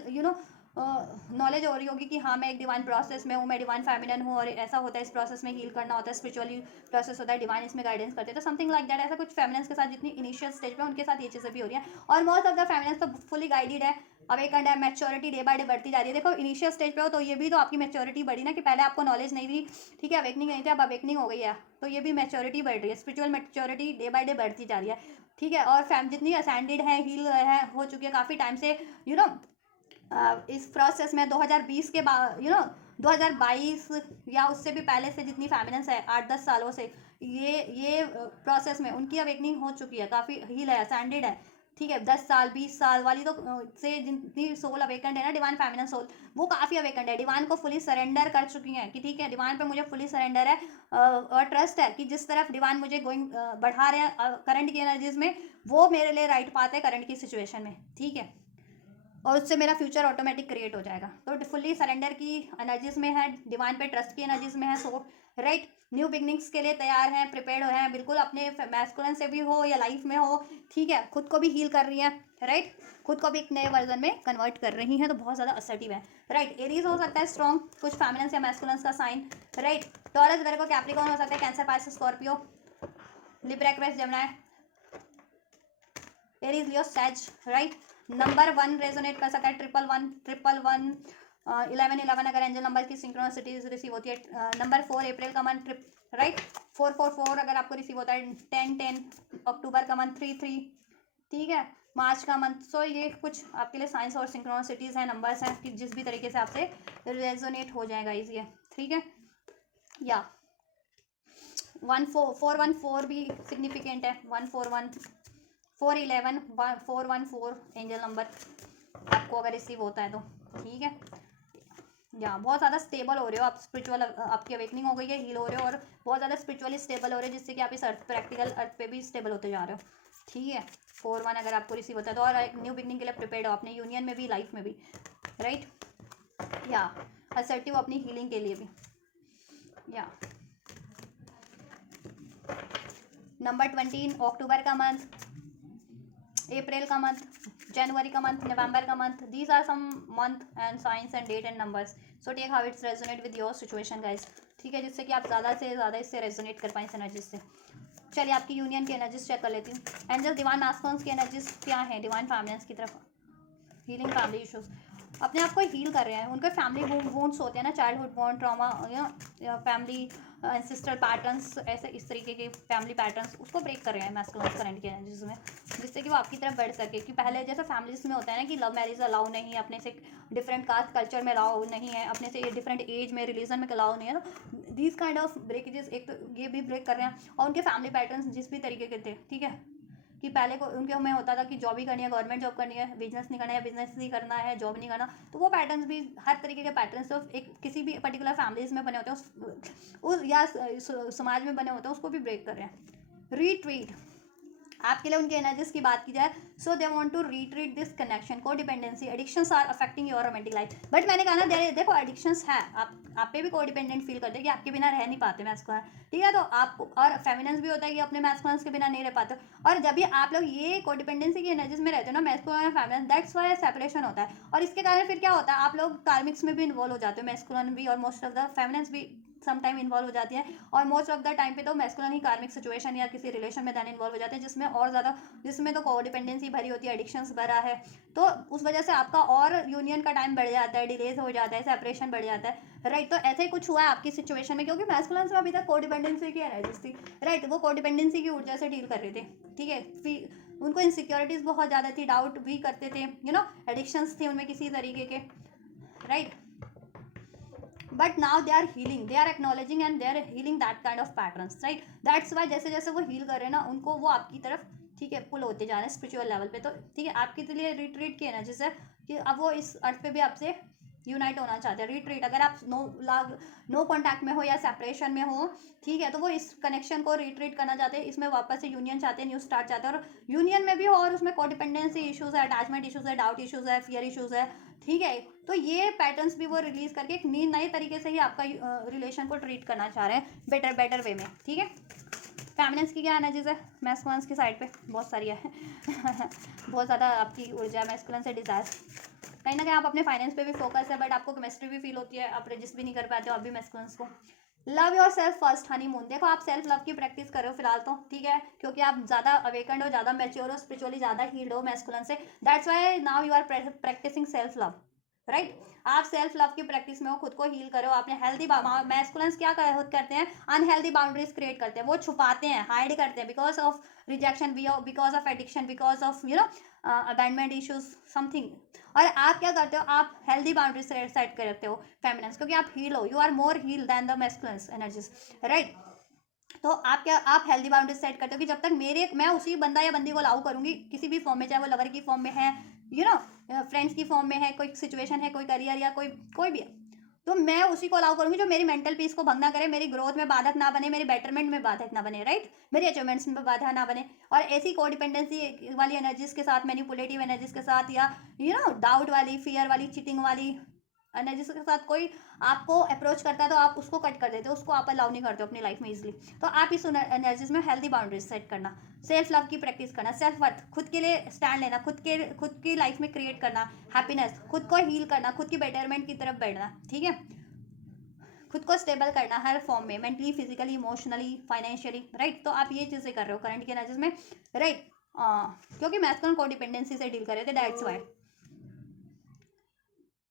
नॉलेज हो रही होगी कि हाँ मैं एक डिवाइन प्रोसेस में हूँ, मैं डिवाइन फेमिनिन हूँ, और ऐसा होता है, इस प्रोसेस में हील करना होता है, स्पिरिचुअली प्रोसेस होता है, डिवाइन इसमें गाइडेंस करते हैं, तो समथिंग लाइक दैट, ऐसा कुछ फेमिनिन्स के साथ जितनी इनिशियल स्टेज पे उनके साथ ये चीज़ें भी हो रही है, और मोस्ट ऑफ द फेमिनिन्स तो फुली गाइडेड है, अवेकंड है, मैच्योरिटी डे बाय डे बढ़ती जा रही है, देखो इनिशियल स्टेज पे हो तो ये भी तो आपकी मैच्योरिटी बढ़ी ना, कि पहले आपको नॉलेज नहीं थी, ठीक है, अवेकनिंग नहीं थी, अब अवेकनिंग हो गई है, तो ये भी मैच्योरिटी बढ़ रही है, spiritual maturity day by day बढ़ती जा रही है, ठीक है, और जितनी असेंडेड है, हील है, हो चुकी है काफ़ी टाइम से, इस प्रोसेस में 2020 के बाद 2022 या उससे भी पहले से जितनी फेमिनिन्स है 8-10 सालों से ये प्रोसेस में उनकी अवेकनिंग हो चुकी है, काफ़ी हील है, असेंडेड है, ठीक है, 10 साल 20 साल वाली तो से जितनी सोल अवेकेंड है ना, डिवाइन फेमिनिन सोल, वो काफ़ी अवेकेंड है, डिवाइन को फुली सरेंडर कर चुकी हैं कि ठीक है डिवाइन पे मुझे फुली सरेंडर है, और ट्रस्ट है कि जिस तरफ डिवाइन मुझे गोइंग बढ़ा रहे हैं करंट की एनर्जीज में, वो मेरे लिए राइट पाथ है करंट की सिचुएशन में, ठीक है, और उससे मेरा फ्यूचर ऑटोमेटिक क्रिएट हो जाएगा, तो फुल्ली सरेंडर की एनर्जीज में है, डिवाइन पे ट्रस्ट की एनर्जीज में है, सो राइट। न्यू बिगनिंग्स के लिए तैयार हैं, प्रिपेयर्ड हैं, बिल्कुल अपने मैस्कुलिन से भी हो या लाइफ में हो, ठीक है, खुद को भी हील कर रही हैं, राइट, खुद को भी एक नए वर्जन में कन्वर्ट कर रही हैं, तो बहुत ज़्यादा असर्टिव है, राइट। एरीज हो सकता है स्ट्रॉन्ग, कुछ फेमिनिन या मैस्कुलिन का sign, right. Taurus, Virgo, Capricorn हो सकता है, Cancer, Pisces, Scorpio, Libra, Aquarius, Gemini, Aries, Leo, Sage, right. Number 1 resonate कर सकता है, 111, 11 अगर एंजल नंबर की सिंक्रोनिसिटीज रिसीव होती है। नंबर 4 अप्रैल का मंथ, राइट। 444 अगर आपको रिसीव होता है। 10 अक्टूबर का मंथ, 3 ठीक है, मार्च का मंथ। सो ये कुछ आपके लिए साइंस और सिंक्रोनिसिटीज हैं, नंबर्स हैं कि जिस भी तरीके से आपसे रेजोनेट हो जाएगा इजी है, ठीक है। या 414 भी सिग्निफिकेंट है, 141, 411, 414 एंजल नंबर आपको अगर रिसीव होता है तो, ठीक है। या बहुत ज़्यादा स्टेबल हो रहे हो आप, स्पिरिचुअल आपकी अवेकनिंग हो गई है, हील हो रहे हो और बहुत ज़्यादा स्पिरिचुअली स्टेबल हो रहे हो, जिससे कि आप इस अर्थ, प्रैक्टिकल अर्थ पे भी स्टेबल होते जा रहे हो, ठीक है। 4-1 अगर आपको रिसीव होता है तो, और एक न्यू बिगनिंग के लिए प्रिपेयर्ड हो अपने यूनियन में भी, लाइफ में भी, राइट। या असर्टिव अपनी हीलिंग के लिए भी। या नंबर 20 अक्टूबर का मंथ, अप्रैल का मंथ, जनवरी का मंथ, नवंबर का month, these are some month and signs and date and numbers, so take how it's resonate with your situation guys, ठीक है, जिससे कि आप ज़्यादा से ज़्यादा इससे रेजोनेट कर पाएँ इस एनर्जीज से। चलिए आपकी यूनियन की एनर्जीज चेक कर लेती हूँ। एंजल डिवाइन मास्कल्स की एनर्जीज क्या है डिवाइन फैमिलीज की तरफ, हीलिंग फैमिली इशूज़, अपने आप को हील कर रहे हैं, उनके फैमिली वूंड्स होते हैं ना, चाइल्डहुड वॉन्ड, ट्रॉमा, फैमिली एंसेस्ट्रल पैटर्न्स, ऐसे इस तरीके के फैमिली पैटर्न्स, उसको ब्रेक कर रहे हैं मैस्कुलिन करंट के एनर्जीज में, जिससे कि वो आपकी तरफ बढ़ सके। कि पहले जैसे फैमिलीज में होता है ना कि लव मैरिज अलाउ नहीं है, अपने से डिफरेंट कास्ट कल्चर में अलाउ नहीं है, अपने से डिफरेंट एज में रिलीजन में अलाउ नहीं है, तो दीज काइंड ऑफ ब्रेकेजेस एक तो ये भी ब्रेक कर रहे हैं। और उनके फैमिली पैटर्न्स जिस भी तरीके के थे, ठीक है, कि पहले को उनके में होता था कि जॉब ही करनी है, गवर्नमेंट जॉब करनी है, बिजनेस नहीं करना है, बिजनेस ही करना है, जॉब नहीं करना, तो वो पैटर्न्स भी, हर तरीके के पैटर्न्स तो एक किसी भी पर्टिकुलर फैमिलीज में बने होते हैं उस या समाज में बने होते हैं, उसको भी ब्रेक कर रहे हैं। रीट्रीट आपके लिए उनकी एनर्जीज की बात की जाए, so they want to retreat this connection, codependency, addictions are affecting your romantic life. But मैंने कहा ना, देखो एडिक्शंस है, आप पे भी को डिपेंडेंट फील करते हैं कि आपके बिना रह नहीं पाते मैस्कुलिन, ठीक है, तो आप, और फेमिनिन्स भी होता है कि अपने मैस्कुलिन्स के बिना नहीं रह पाते, और जब भी आप लोग ये को डिपेंडेंसी की एनर्जीज में रहते हो ना, मैस्कुलिन और फेमिनिन, दैट्स व्हाई सेपरेशन होता है। और इसके कारण फिर क्या होता है, आप लोग कार्मिक्स में भी इन्वॉल्व हो जाते हो, मैस्कुलिन भी, और मोस्ट ऑफ द फेमिनिन्स भी सम टाइम इन्वॉल्व हो जाती है, और मोस्ट ऑफ द टाइम पे तो मैस्कुलिन ही कार्मिक सिचुएशन या किसी रिलेशन में देन इन्वॉल्व हो जाते हैं, जिसमें और ज़्यादा, जिसमें तो कोडिपेंडेंसी भरी होती है, एडिक्शंस भरा है, तो उस वजह से आपका और यूनियन का टाइम बढ़ जाता है, डिलेज हो जाता है, सेपरेशन बढ़ जाता है, राइट। तो ऐसे ही कुछ हुआ है आपकी सिचुएशन में, क्योंकि मैस्कुलिन में अभी तक कोडिपेंडेंसी की एनर्जीज थी, राइट, वो कोडिपेंडेंसी की ऊर्जा से डील कर रहे थे, ठीक है, फिर उनको इनसिक्योरिटीज़ बहुत ज़्यादा थी, डाउट भी करते थे, एडिक्शंस थे उनमें किसी तरीके के, राइट। But now they are healing, they are acknowledging and they are healing that kind of patterns, right. That's why जैसे जैसे वो हील कर रहे हैं ना, उनको वो आपकी तरफ, ठीक है, पुल होते जा रहे हैं स्पिरिचुअल लेवल पे, तो ठीक है, आपके लिए रिट्रीट की एनर्जीज है कि अब वो इस अर्थ पे भी आपसे यूनाइट होना चाहते हैं। रिट्रीट, अगर आप नो कॉन्टैक्ट में हो या सेपरेशन में हो, ठीक है, तो वो इस कनेक्शन को रिट्रीट करना चाहते हैं, इसमें वापस से यूनियन चाहते हैं, न्यू स्टार्ट चाहते हैं, और यूनियन में भी हो और उसमें कोडिपेंडेंसी इशूज़ है, अटैचमेंट इशूज़ है, डाउट इशूज़ है, फियर इशूज़ है, ठीक है, तो ये पैटर्न्स भी वो रिलीज करके एक नए तरीके से ही आपका रिलेशन को ट्रीट करना चाह रहे हैं, बेटर वे में, ठीक है। फेमिनिन्स की क्या एनर्जीज है मैस्कुलिन्स की साइड पे, बहुत सारी है बहुत ज़्यादा आपकी ऊर्जा है मैस्कुलिन से, डिजायर, कहीं ना कहीं आप अपने फाइनेंस पे भी फोकस है, बट आपको केमिस्ट्री भी फील होती है, आप रजिस्ट भी नहीं कर पाते हो आप भी मैस्कुलिन्स को। Love your self first, honeymoon, देखो आप सेल्फ लव की प्रैक्टिस कर रहे हो फिलहाल तो, ठीक है, क्योंकि आप ज़्यादा अवेकन्ड हो, ज़्यादा मैच्योर हो, स्पिरिचुअली ज़्यादा हील्ड हो मैस्कुलिन से, that's why now you are practising self love, right. आप सेल्फ लव की प्रैक्टिस में हो, खुद को हील करो, आपने हेल्दी, मैस्कुलिन्स क्या करते हैं, अनहेल्दी बाउंड्रीज क्रिएट करते हैं, वो छुपाते हैं, हाइड करते हैं, because of rejection, because of addiction, because of abandonment issues something. और आप क्या करते हो, आप हेल्दी बाउंड्रीज सेट कर रखते हो फेमिनिन्स, क्योंकि आप हील हो, you are more heal than the masculines energies, right. तो आप हेल्दी बाउंड्रीज सेट करते हो कि जब तक मैं उसी बंदा या बंदी को अलाउ करूंगी किसी भी फॉर्म में, चाहे वो लवर की फॉर्म में है, फ्रेंड्स की फॉर्म में है, कोई सिचुएशन है, कोई करियर या कोई भी है, तो मैं उसी को अलाउ करूंगी जो मेरी मेंटल पीस को भंग ना करे, मेरी ग्रोथ में बाधक ना बने, मेरी बेटरमेंट में बाधक ना बने, राइट, मेरी अचीवमेंट्स में बाधा ना बने। और ऐसी कोडिपेंडेंसी वाली एनर्जीज के साथ, मैनिपुलेटिव एनर्जीज के साथ, या डाउट वाली, फियर वाली, चीटिंग वाली, एनर्जी के साथ कोई आपको अप्रोच करता है तो आप उसको कट कर देते हो, उसको आप अलाउ नहीं करते हो अपनी लाइफ में इजीली। तो आप इस एनर्जीज में हेल्दी बाउंड्रीज सेट करना, सेल्फ लव की प्रैक्टिस करना, सेल्फ वर्थ, खुद के लिए स्टैंड लेना, खुद की लाइफ में क्रिएट करना हैप्पीनेस, खुद को हील करना, खुद की बेटरमेंट की तरफ बढ़ना, ठीक है, खुद को स्टेबल करना हर फॉर्म में, mentally, physically, emotionally, financially, right. तो आप ये चीज़ें कर रहे हो करंट की एनर्जीज में, राइट। क्योंकि मैस्कुलिन को डिपेंडेंसी से डील कर रहे थे, दैट्स वाई।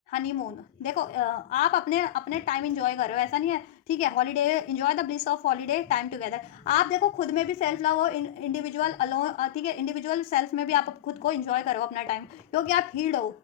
हनीमून, देखो आप अपने अपने टाइम इंजॉय कर रहे हो, ऐसा नहीं है, ठीक है, holiday enjoy the bliss of holiday time together. आप देखो खुद में भी सेल्फ लव हो, इंडिविजुअल अलोन, ठीक है, इंडिविजुअल सेल्फ में भी आप खुद को इंजॉय करो अपना टाइम, क्योंकि आप हील्ड हो,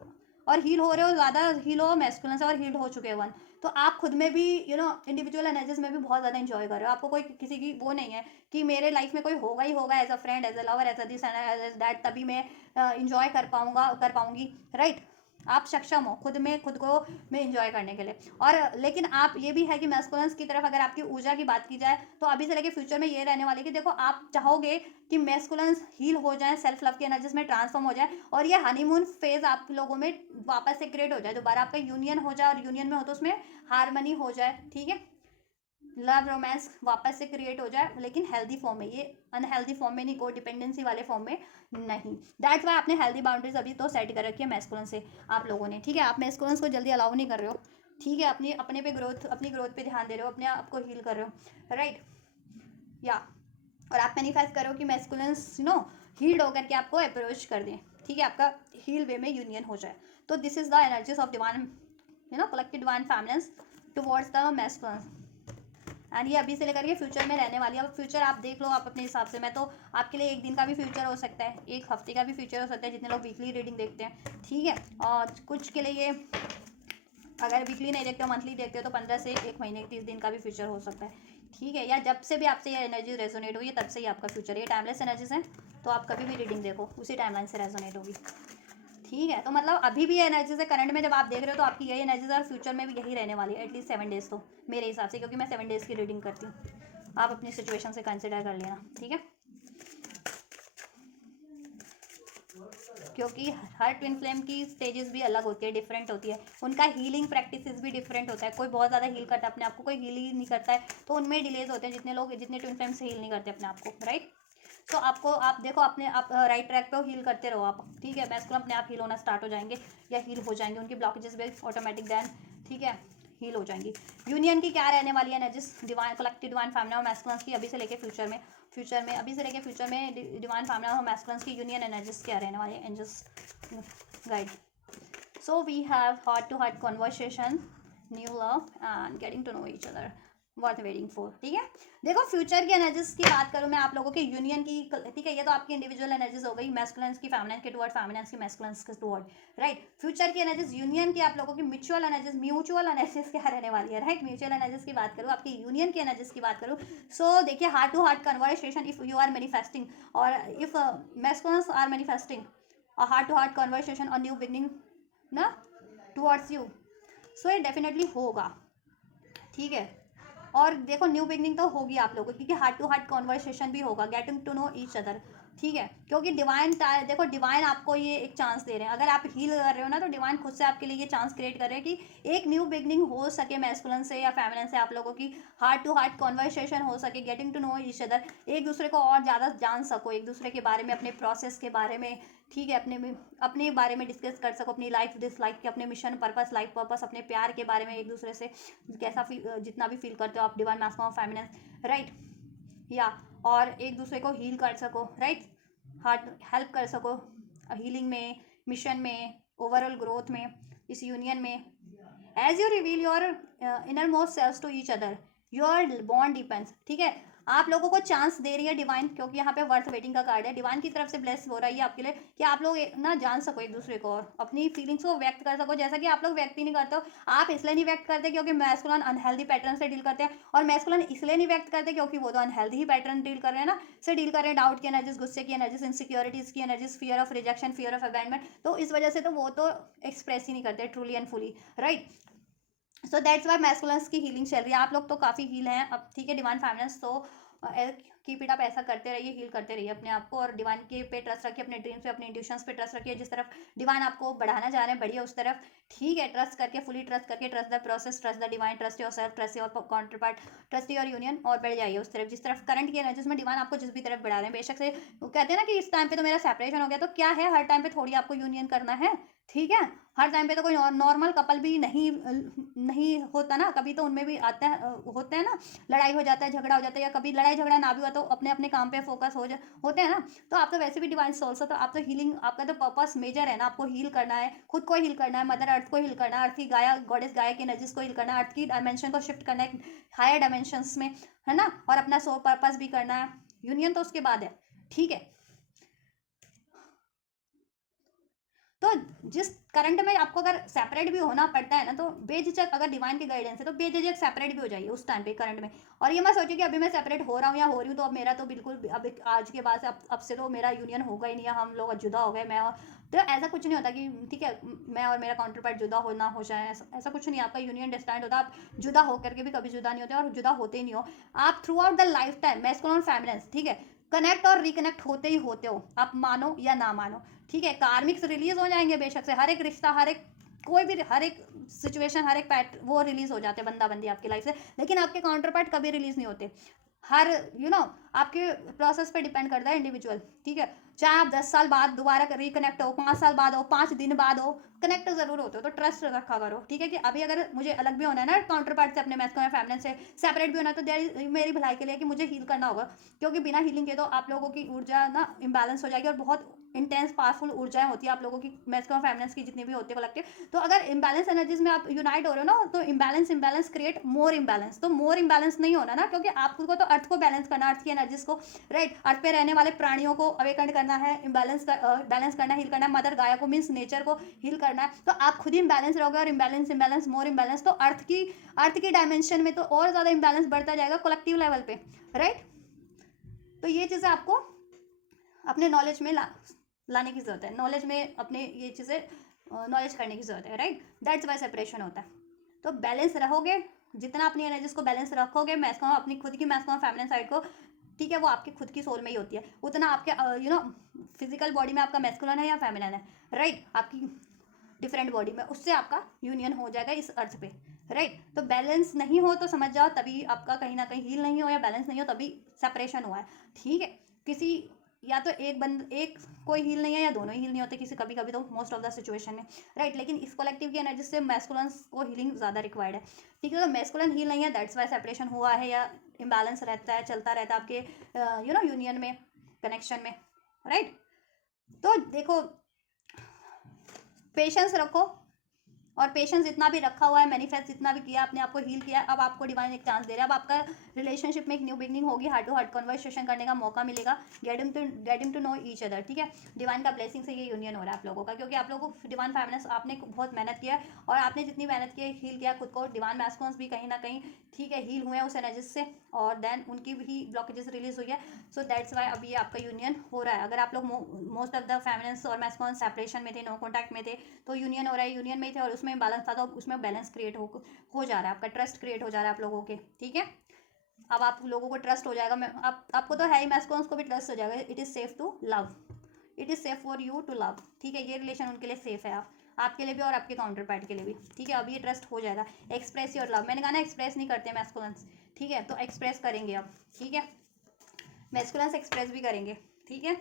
और हील हो रहे हो, ज़्यादा हील हो मैस्कुलिन से और हील्ड हो चुके हो वन। तो आप खुद में भी इंडिविजुअल एनर्जीज में भी बहुत ज़्यादा इंजॉय कर रहे हो। आपको कोई किसी की वो नहीं है कि मेरे लाइफ में कोई होगा ही होगा as a friend, as a lover, as a this as that, तभी मैं इंजॉय कर पाऊंगी, राइट। आप सक्षम हो खुद में, खुद को में इंजॉय करने के लिए। और लेकिन आप ये भी है कि मैस्कुलिन्स की तरफ अगर आपकी ऊर्जा की बात की जाए तो अभी से लेके फ्यूचर में ये रहने वाली है कि देखो आप चाहोगे कि मैस्कुलिन्स हील हो जाए, सेल्फ लव की एनर्जीज में ट्रांसफॉर्म हो जाए, और ये हनीमून फेज आप लोगों में वापस से क्रिएट हो जाए, दोबारा आपका यूनियन हो जाए, और यूनियन में हो तो उसमें हारमनी हो जाए, ठीक है, लव रोमांस वापस से क्रिएट हो जाए, लेकिन हेल्दी फॉर्म में, ये अनहेल्दी फॉर्म में नहीं, को डिपेंडेंसी वाले फॉर्म में नहीं। दैट्स वाई आपने हेल्दी बाउंड्रीज अभी तो सेट कर रखी है मैस्कुलिन से आप लोगों ने, ठीक है। आप मैस्कुलिन्स को जल्दी अलाउ नहीं कर रहे हो, ठीक है, अपने पे ग्रोथ, अपनी ग्रोथ पे ध्यान दे रहे हो, अपने आप को हील कर रहे हो, राइट, या। और आप मैनिफेस्ट करो कि मैस्कुलिन्स हील्ड होकर के आपको अप्रोच कर दें, ठीक है, आपका हील वे में यूनियन हो जाए। तो this is the energies of divine, collective divine feminines towards the masculines, and ये अभी से लेकर के फ्यूचर में रहने वाली है। अब फ्यूचर आप देख लो आप अपने हिसाब से, मैं तो आपके लिए एक दिन का भी फ्यूचर हो सकता है, एक हफ्ते का भी फ्यूचर हो सकता है, जितने लोग वीकली रीडिंग देखते हैं, ठीक है। और कुछ के लिए ये अगर वीकली नहीं देखते हो, मंथली देखते हो, तो 15 से 1 महीने 30 दिन का भी फ्यूचर हो सकता है, ठीक है। या जब से भी आपसे ये एनर्जी रेजोनेट हुई है तब से ही आपका फ्यूचर, ये टाइमलेस एनर्जीज हैं, तो आप कभी भी रीडिंग देखो उसी टाइमलाइन से रेजोनेट होगी, ठीक है। तो मतलब अभी भी ये एनर्जीज है करंट में, जब आप देख रहे हो तो आपकी यही एनर्जीज है, और फ्यूचर में भी यही रहने वाली है एटलीस्ट 7 डेज तो, मेरे हिसाब से, क्योंकि मैं 7 डेज की रीडिंग करती हूँ। आप अपनी सिचुएशन से कंसिडर कर लेना, ठीक है, क्योंकि हर ट्विन फ्लेम की स्टेजेस भी अलग होती है, डिफरेंट होती है, उनका हीलिंग प्रैक्टिसेस भी डिफरेंट होता है। कोई बहुत ज़्यादा हील करता है अपने आप को, कोई हील ही नहीं करता है, तो उनमें डिलेज होते हैं। जितने ट्विन फ्लेम से हील नहीं करते अपने आप को, राइट। तो आप देखो अपने आप राइट ट्रैक पे हो, हील करते रहो आप, ठीक है। मैस्कुलिन अपने आप हील होना स्टार्ट हो जाएंगे, या हील हो जाएंगे, उनकी ब्लॉकेजेस भी ऑटोमेटिक दैन, ठीक है, हील हो जाएंगी। यूनियन की क्या रहने वाली है energies, divine collective divine feminine और मैस्कुलिन की अभी से लेके फ्यूचर में अभी से लेके फ्यूचर में डिवाइन फेमिनिन और मैस्कुलिन की यूनियन एनर्जीज क्या रहने वाली है, angels guide. So we have heart-to-heart conversation, new love and getting to know each other. Worth waiting for, ठीक है। देखो फ्यूचर की एनर्जीज की बात करूँ मैं आप लोगों के यूनियन की, ठीक है, ये तो आपकी इंडिविजुअल एनर्जीज हो गई, मैस्कुलिन की फेमिनिन के टुवर्ड, फेमिनिन की मैस्कुलिन के टुवर्ड, राइट। फ्यूचर की एनर्जीज यूनियन की आप लोगों की म्यूचुअल एनर्जीज क्या रहने वाली है, राइट। म्यूचुअल एनर्जीज की बात करूँ, आपकी यूनियन की एनर्जीज की बात करूँ, सो देखिए heart to heart conversation if you are manifesting, और if masculines are manifesting a heart to heart conversation or new beginning ना टुवर्ड्स यू, सो ये डेफिनेटली होगा, ठीक है। और देखो न्यू बिगनिंग तो होगी आप लोगों की, क्योंकि हार्ट टू हार्ट कॉन्वर्सेशन भी होगा, getting to know each other, ठीक है। क्योंकि डिवाइन देखो डिवाइन आपको ये एक चांस दे रहे हैं, अगर आप हील कर रहे हो ना, तो डिवाइन खुद से आपके लिए ये चांस क्रिएट कर रहे हैं कि एक न्यू बिगनिंग हो सके मैस्कुलिन से या फेमिनिन से, आप लोगों की हार्ट टू हार्ट कॉन्वर्सेशन हो सके, getting to know each other, एक दूसरे को और ज़्यादा जान सको, एक दूसरे के बारे में, अपने प्रोसेस के बारे में, ठीक है, अपने बारे में डिस्कस कर सको, अपनी लाइफ डिसलाइक के, अपने मिशन पर्पस, लाइफ पर्पस, अपने प्यार के बारे में, एक दूसरे से कैसा फील, जितना भी फील करते हो आप, डिवाइन मैस्कुलिन फेमिनिन, राइट, या। और एक दूसरे को हील कर सको, राइट, हार्ट हेल्प कर सको हीलिंग में, मिशन में, ओवरऑल ग्रोथ में, इस यूनियन में। As you reveal your inner most selves to each other, your bond depends, ठीक है। आप लोगों को चांस दे रही है डिवाइन, क्योंकि यहाँ पे वर्थ वेटिंग का कार्ड है, डिवाइन की तरफ से ब्लेस हो रही है आपके लिए, कि आप लोग ना जान सको एक दूसरे को, और अपनी फीलिंग्स को व्यक्त कर सको, जैसा कि आप लोग व्यक्त ही नहीं करते हो। आप इसलिए नहीं व्यक्त करते क्योंकि मैस्कुलिन अनहेल्दी पैटर्न से डील करते हैं, और मैस्कुलिन इसलिए नहीं व्यक्त करते क्योंकि वो तो अनहेल्दी ही पैटर्न डील कर रहे हैं ना, से डील कर रहे हैं, डाउट की एनर्जीज, गुस्से की एनर्जीज, इनसिक्योरिटीज की energies, fear of rejection, fear of abandonment, तो इस वजह से तो वो तो एक्सप्रेस ही नहीं करते truly and fully, right. So that's why masculines की हीलिंग चल रही है, आप लोग तो काफ़ी हील हैं अब, ठीक है, डिवाइन फेमिनिन्स तो कीप इट अप, ऐसा करते रहिए, हील करते रहिए अपने आप को, और डिवाइन के पे ट्रस्ट रखिए, अपने ड्रीम्स पे, अपने इंट्यूशंस पे ट्रस्ट रखिए, जिस तरफ डिवाइन आपको बढ़ाना चाह रहे हैं बढ़िए उस तरफ, ठीक है। ट्रस्ट करके, फुली ट्रस्ट करके, trust the process, trust the divine, trust your self, trust your counter part, trust your union, और बढ़ जाइए उस तरफ जिस तरफ करंट की एनर्जीज में डिवाइन आपको जिस भी तरफ बढ़ा रहे हैं। बेशक से वो कहते हैं ना कि इस टाइम पे तो मेरा सेपरेशन हो गया, तो क्या है, हर टाइम पे थोड़ी आपको यूनियन करना है, ठीक है। हर टाइम पे तो कोई नॉर्मल कपल भी नहीं होता ना, कभी तो उनमें भी आता है, होते हैं ना, लड़ाई हो जाता है, झगड़ा हो जाता है, या कभी लड़ाई झगड़ा ना भी हुआ तो अपने अपने काम पे फोकस होते हैं ना। तो आप तो वैसे भी डिवाइन सोल्स हो, तो आप तो हीलिंग, आपका तो पर्पस मेजर है ना, आपको हील करना है, खुद को हील करना है, मदर अर्थ को हील करना है, अर्थ की गाया गॉडेस गाया की एनर्जीज को हील करना है, अर्थ की डायमेंशन को शिफ्ट करना है हायर डायमेंशंस में, है ना, और अपना सोल पर्पस भी करना है। यूनियन तो उसके बाद है, ठीक है। तो जिस करंट में आपको अगर सेपरेट भी होना पड़ता है ना, तो बेझिझक, अगर डिवाइन की गाइडेंस है तो बेझिझक सेपरेट भी हो जाइए उस टाइम पे करंट में। और ये मत सोचिए कि अभी मैं सेपरेट हो रहा हूँ या हो रही हूँ तो अब मेरा तो बिल्कुल, अब आज के बाद से अब से तो मेरा यूनियन होगा ही नहीं, हम लोग जुदा हो गए, तो ऐसा कुछ नहीं होता कि ठीक है मैं और मेरा काउंटर पार्ट जुदा होना हो जाए, ऐसा कुछ नहीं। आपका यूनियन डिस्टैंड होता है, आप जुदा होकर के भी कभी जुदा नहीं होते, और जुदा होते ही नहीं हो आप through out the life time, masculine और फेमिनिन, ठीक है, कनेक्ट और रिकनेक्ट होते ही होते हो, आप मानो या ना मानो, ठीक है। कार्मिक्स रिलीज हो जाएंगे बेशक से, हर एक रिश्ता, हर एक कोई भी, हर एक सिचुएशन, हर एक पैट वो रिलीज हो जाते हैं बंदा बंदी आपकी लाइफ से, लेकिन आपके काउंटर पार्ट कभी रिलीज नहीं होते। हर आपके प्रोसेस पे डिपेंड करता है इंडिविजुअल, ठीक है। चाहे आप 10 साल बाद दोबारा रिकनेक्ट हो, 5 साल बाद हो, 5 दिन बाद हो, कनेक्ट जरूर होते हो, तो ट्रस्ट रखा करो, ठीक है। कि अभी अगर मुझे अलग भी होना है ना काउंटर पार्ट से, अपने मैस्कुलिन फैमिली से सेपरेट भी होना है, तो मेरी भलाई के लिए कि मुझे हील करना होगा, क्योंकि बिना हीलिंग के तो आप लोगों की ऊर्जा ना इम्बैलेंस हो जाएगी, और बहुत इंटेंस पावरफुल ऊर्जाएं होती है आप लोगों की, मैस्कुलिन फेमिनिन की जितनी भी होती है कलेक्टिव। तो अगर इम्बैलेंस एनर्जीज में आप यूनाइट हो रहे हो ना, तो इम्बैलेंस क्रिएट मोर इम्बैलेंस, तो मोर इम्बैलेंस नहीं होना ना, क्योंकि आपको तो अर्थ को बैलेंस करना, अर्थ की एनर्जीज को, राइट, अर्थ पे रहने वाले प्राणियों को अवेकन करना है, बैलेंस करना, हील करना है, मदर गाया को मीन्स नेचर को हील करना है। तो आप खुद ही इम्बैलेंस रहोगे, और इम्बैलेंस मोर इम्बैलेंस, तो अर्थ की डायमेंशन में तो और ज्यादा इम्बैलेंस बढ़ता जाएगा कलेक्टिव लेवल पे, राइट। तो ये चीजें आपको अपने नॉलेज में लाने की जरूरत है, नॉलेज में अपने ये चीजें नॉलेज करने की जरूरत है, राइट। दैट्स वाई सेपरेशन होता है। तो बैलेंस रहोगे, जितना अपनी एनर्जीज को बैलेंस रखोगे, मैस्कुलिन अपनी खुद की मैस्कुलिन फेमिनिन साइड को, ठीक है, वो आपकी खुद की सोल में ही होती है, उतना आपके फिजिकल बॉडी में आपका मैस्कुलिन है या फेमिनिन है, राइट, आपकी डिफरेंट बॉडी में, उससे आपका यूनियन हो जाएगा इस अर्थ पे, राइट। तो बैलेंस नहीं हो तो समझ जाओ तभी आपका कहीं ना कहीं हील नहीं हो, या बैलेंस नहीं हो तभी सेपरेशन हुआ है, ठीक है। किसी, या तो एक कोई हील नहीं है, या दोनों ही हील नहीं होते किसी, कभी कभी तो मोस्ट ऑफ द सिचुएशन में, राइट। लेकिन इस कलेक्टिव की एनर्जी से मैस्कुलिन को हीलिंग ज़्यादा रिक्वायर्ड है, ठीक है। तो मैस्कुलिन हील नहीं है, दैट्स वाई सेपरेशन हुआ है, या इम्बैलेंस रहता है, चलता रहता है आपके यूनियन में, कनेक्शन में, राइट। तो देखो, पेशेंस रखो, और पेशेंस जितना भी रखा हुआ है, मैनिफेस्ट जितना भी किया, अपने आप को हील किया, अब आपको डिवाइन एक चांस दे रहा है, अब आपका रिलेशनशिप में एक न्यू बिगनिंग होगी, हार्ट टू हार्ट कन्वर्सेशन करने का मौका मिलेगा, getting to know each other, ठीक है। डिवाइन का ब्लेसिंग से ये यूनियन हो रहा है आप लोगों का, क्योंकि आप लोगों को डिवाइन फेमिनिन, आपने बहुत मेहनत किया है, और आपने जितनी मेहनत की है, हील किया खुद को, डिवाइन मैस्कुलिन भी कहीं ना कहीं, ठीक है, हील हुए हैं उस एनर्जी से, और देन उनकी भी ब्लॉकेजेस रिलीज हुई है। सो दैट्स वाई अभी आपका यूनियन हो रहा है। अगर आप लोग मोस्ट ऑफ द फेमिनिन और मैस्कुलिन सेपरेशन में थे, नो कॉन्टैक्ट में थे, तो यूनियन हो रहा है, यूनियन में ही थे और उसमें बैलेंस था, तो उसमें बैलेंस क्रिएट हो जा रहा है, आपका ट्रस्ट क्रिएट हो जा रहा है आप लोगों के, ठीक है। अब आप लोगों को ट्रस्ट हो जाएगा, मैं आपको तो है ही, मैस्कुलिन को भी ट्रस्ट हो जाएगा, it is safe to love, it is safe for you to love, ठीक है। ये रिलेशन उनके लिए सेफ है, आपके लिए भी और आपके काउंटर पार्ट के लिए भी, ठीक है। अब ये ट्रस्ट हो जाएगा। एक्सप्रेस योर लव, मैंने कहा ना एक्सप्रेस नहीं करते मैस्कुलिन, ठीक है, तो एक्सप्रेस करेंगे अब, ठीक है, मैस्कुलिन एक्सप्रेस भी करेंगे, ठीक है।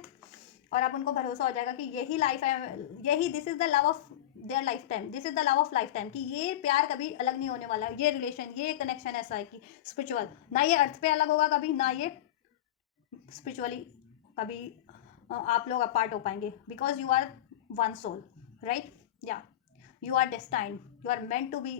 और अब उनको भरोसा हो जाएगा कि यही लाइफ है, यही this is the love of their life time, this is the love of life time, कि ये प्यार कभी अलग नहीं होने वाला है, ये रिलेशन, ये कनेक्शन ऐसा है कि स्पिरिचुअल, ना ये अर्थ पे अलग होगा कभी, ना ये स्पिरिचुअली कभी आप लोग अपार्ट हो पाएंगे, because you are one soul, right, या you are destined, you are meant to be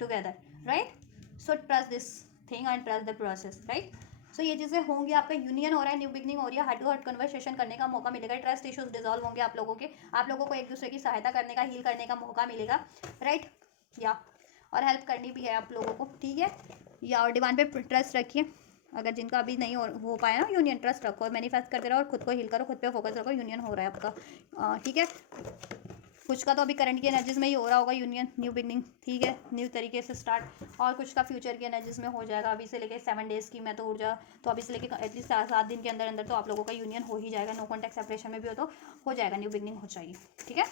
together, right. So trust this thing and trust the process, right. So ये चीज़ें होंगी, आपका यूनियन हो रहा है, न्यू बिगनिंग हो रही है, हार्ट टू हार्ट कन्वर्सेशन करने का मौका मिलेगा, ट्रस्ट इश्यूज डिजॉल्व होंगे आप लोगों के, आप लोगों को एक दूसरे की सहायता करने का, हील करने का मौका मिलेगा, राइट, या और हेल्प करनी भी है आप लोगों को, ठीक है। या और डिवाइन पे ट्रस्ट रखिए, अगर जिनका अभी नहीं हो पाया ना यूनियन, ट्रस्ट रखो, मैनिफेस्ट करते रहो और खुद को हील करो, खुद पे फोकस रखो, यूनियन हो रहा है आपका, ठीक है। कुछ का तो अभी करंट की एनर्जीज में ही हो रहा होगा यूनियन, न्यू बिगनिंग, ठीक है, न्यू तरीके से स्टार्ट, और कुछ का फ्यूचर की एनर्जीज में हो जाएगा। अभी से लेके 7 डेज की मैं तो ऊर्जा, तो अभी से लेके एटलीस्ट 7 दिन के अंदर अंदर तो आप लोगों का यूनियन हो ही जाएगा। नो कॉन्टैक्ट सेपरेशन में भी हो तो हो जाएगा, न्यू बिगनिंग हो जाएगी, ठीक है।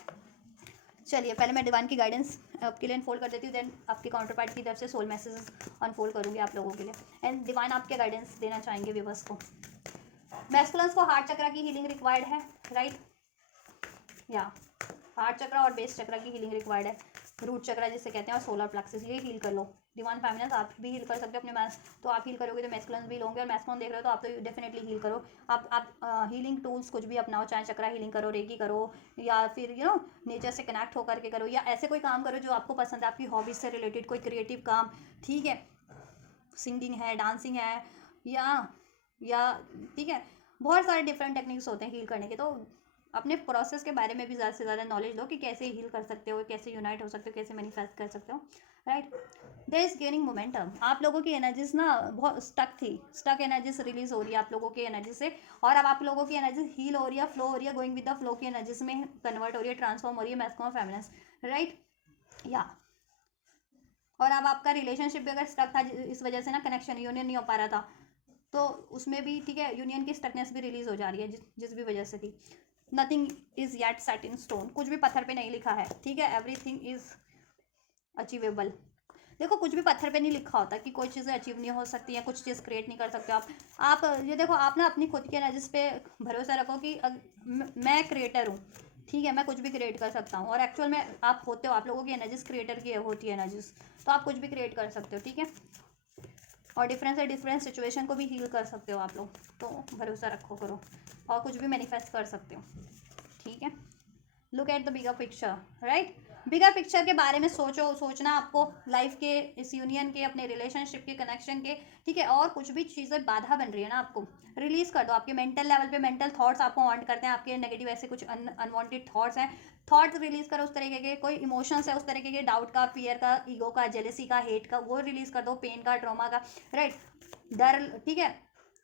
चलिए पहले मैं डिवाइन की गाइडेंस आपके लिए अनफोल्ड कर देती हूँ, देन आपके काउंटर पार्ट की तरफ से सोल मैसेजेस अनफोल्ड करूँगी आप लोगों के लिए। एंड डिवाइन आपके गाइडेंस देना चाहेंगे व्यूअर्स को। मैस्कुलिन्स को हार्ट चक्र की हीलिंग रिक्वायर्ड है, राइट, या हार्ट चक्र और बेस चक्र की हीलिंग रिक्वायर्ड है, रूट चक्र जिसे कहते हैं, और सोलर प्लेक्सस, ये हील कर लो। डिवाइन फेमिनिन्स आप भी हील कर सकते हो अपने मैस, तो आप हील करोगे तो मैस्कुलिन्स भी होंगे, और मैस्कुलिन देख रहे हो तो आप तो डेफिनेटली हील करो। आप हीलिंग टूल्स कुछ भी अपनाओ, चाहे चक्र हीलिंग करो, रेकी करो, या फिर नेचर से कनेक्ट होकर के करो, या ऐसे कोई काम करो जो आपको पसंद है, आपकी हॉबीज से रिलेटेड कोई क्रिएटिव काम, ठीक है, सिंगिंग है, डांसिंग है, या ठीक है, बहुत सारे डिफरेंट टेक्निक्स होते हैं हील करने के। तो अपने प्रोसेस के बारे में भी ज़्यादा से ज़्यादा नॉलेज लो कि कैसे हील कर सकते हो, कैसे यूनाइट हो सकते हो, कैसे मैनिफेस्ट कर सकते हो, right. There is gaining momentum. आप लोगों की एनर्जीज ना बहुत स्टक थी, स्टक एनर्जीज रिलीज हो रही है आप लोगों की एनर्जी से, और अब आप लोगों की एनर्जी हील हो रही है, फ्लो हो रही है, गोइंग विद द फ्लो की एनर्जीज में कन्वर्ट हो रही है, ट्रांसफॉर्म हो रही है, मैस्कुलिन फेमिनिन, राइट, या। और अब आपका रिलेशनशिप भी अगर स्टक था इस वजह से ना, कनेक्शन यूनियन नहीं हो पा रहा था, तो उसमें भी ठीक है, यूनियन की स्टकनेस भी रिलीज हो जा रही है जिस भी वजह से थी। Nothing is yet set in stone, कुछ भी पत्थर पे नहीं लिखा है, ठीक है, एवरीथिंग इज अचीवेबल। देखो कुछ भी पत्थर पे नहीं लिखा होता कि कोई चीज़ें अचीव नहीं हो सकती हैं, कुछ चीज़ क्रिएट नहीं कर सकते आप ये देखो, आप ना अपनी खुद की एनर्जीज पे भरोसा रखो कि मैं क्रिएटर हूँ, ठीक है, मैं कुछ भी क्रिएट कर सकता हूँ, और एक्चुअल में आप होते हो, आप लोगों की एनर्जीज क्रिएटर की होती है एनर्जीज, तो आप कुछ भी क्रिएट कर सकते हो, ठीक है, और डिफरेंट सिचुएशन को भी हील कर सकते हो आप लोग, तो भरोसा रखो करो, और कुछ भी मैनिफेस्ट कर सकते हो, ठीक है। Look at the bigger picture, right, bigger picture के बारे में सोचना आपको, लाइफ के, इस यूनियन के, अपने रिलेशनशिप के, कनेक्शन के, ठीक है, और कुछ भी चीज़ें बाधा बन रही है ना, आपको रिलीज कर दो। आपके मेंटल लेवल पे मेंटल थॉट्स आपको वांट करते हैं, आपके नेगेटिव ऐसे कुछ अनवांटेड थॉट्स हैं, थॉट्स रिलीज करो उस तरीके के, कोई इमोशंस है उस तरीके के, डाउट का, फियर का, ईगो का, जेलेसी का, हेट का, वो रिलीज कर दो, पेन का, ट्रॉमा का, राइट, डर, ठीक है,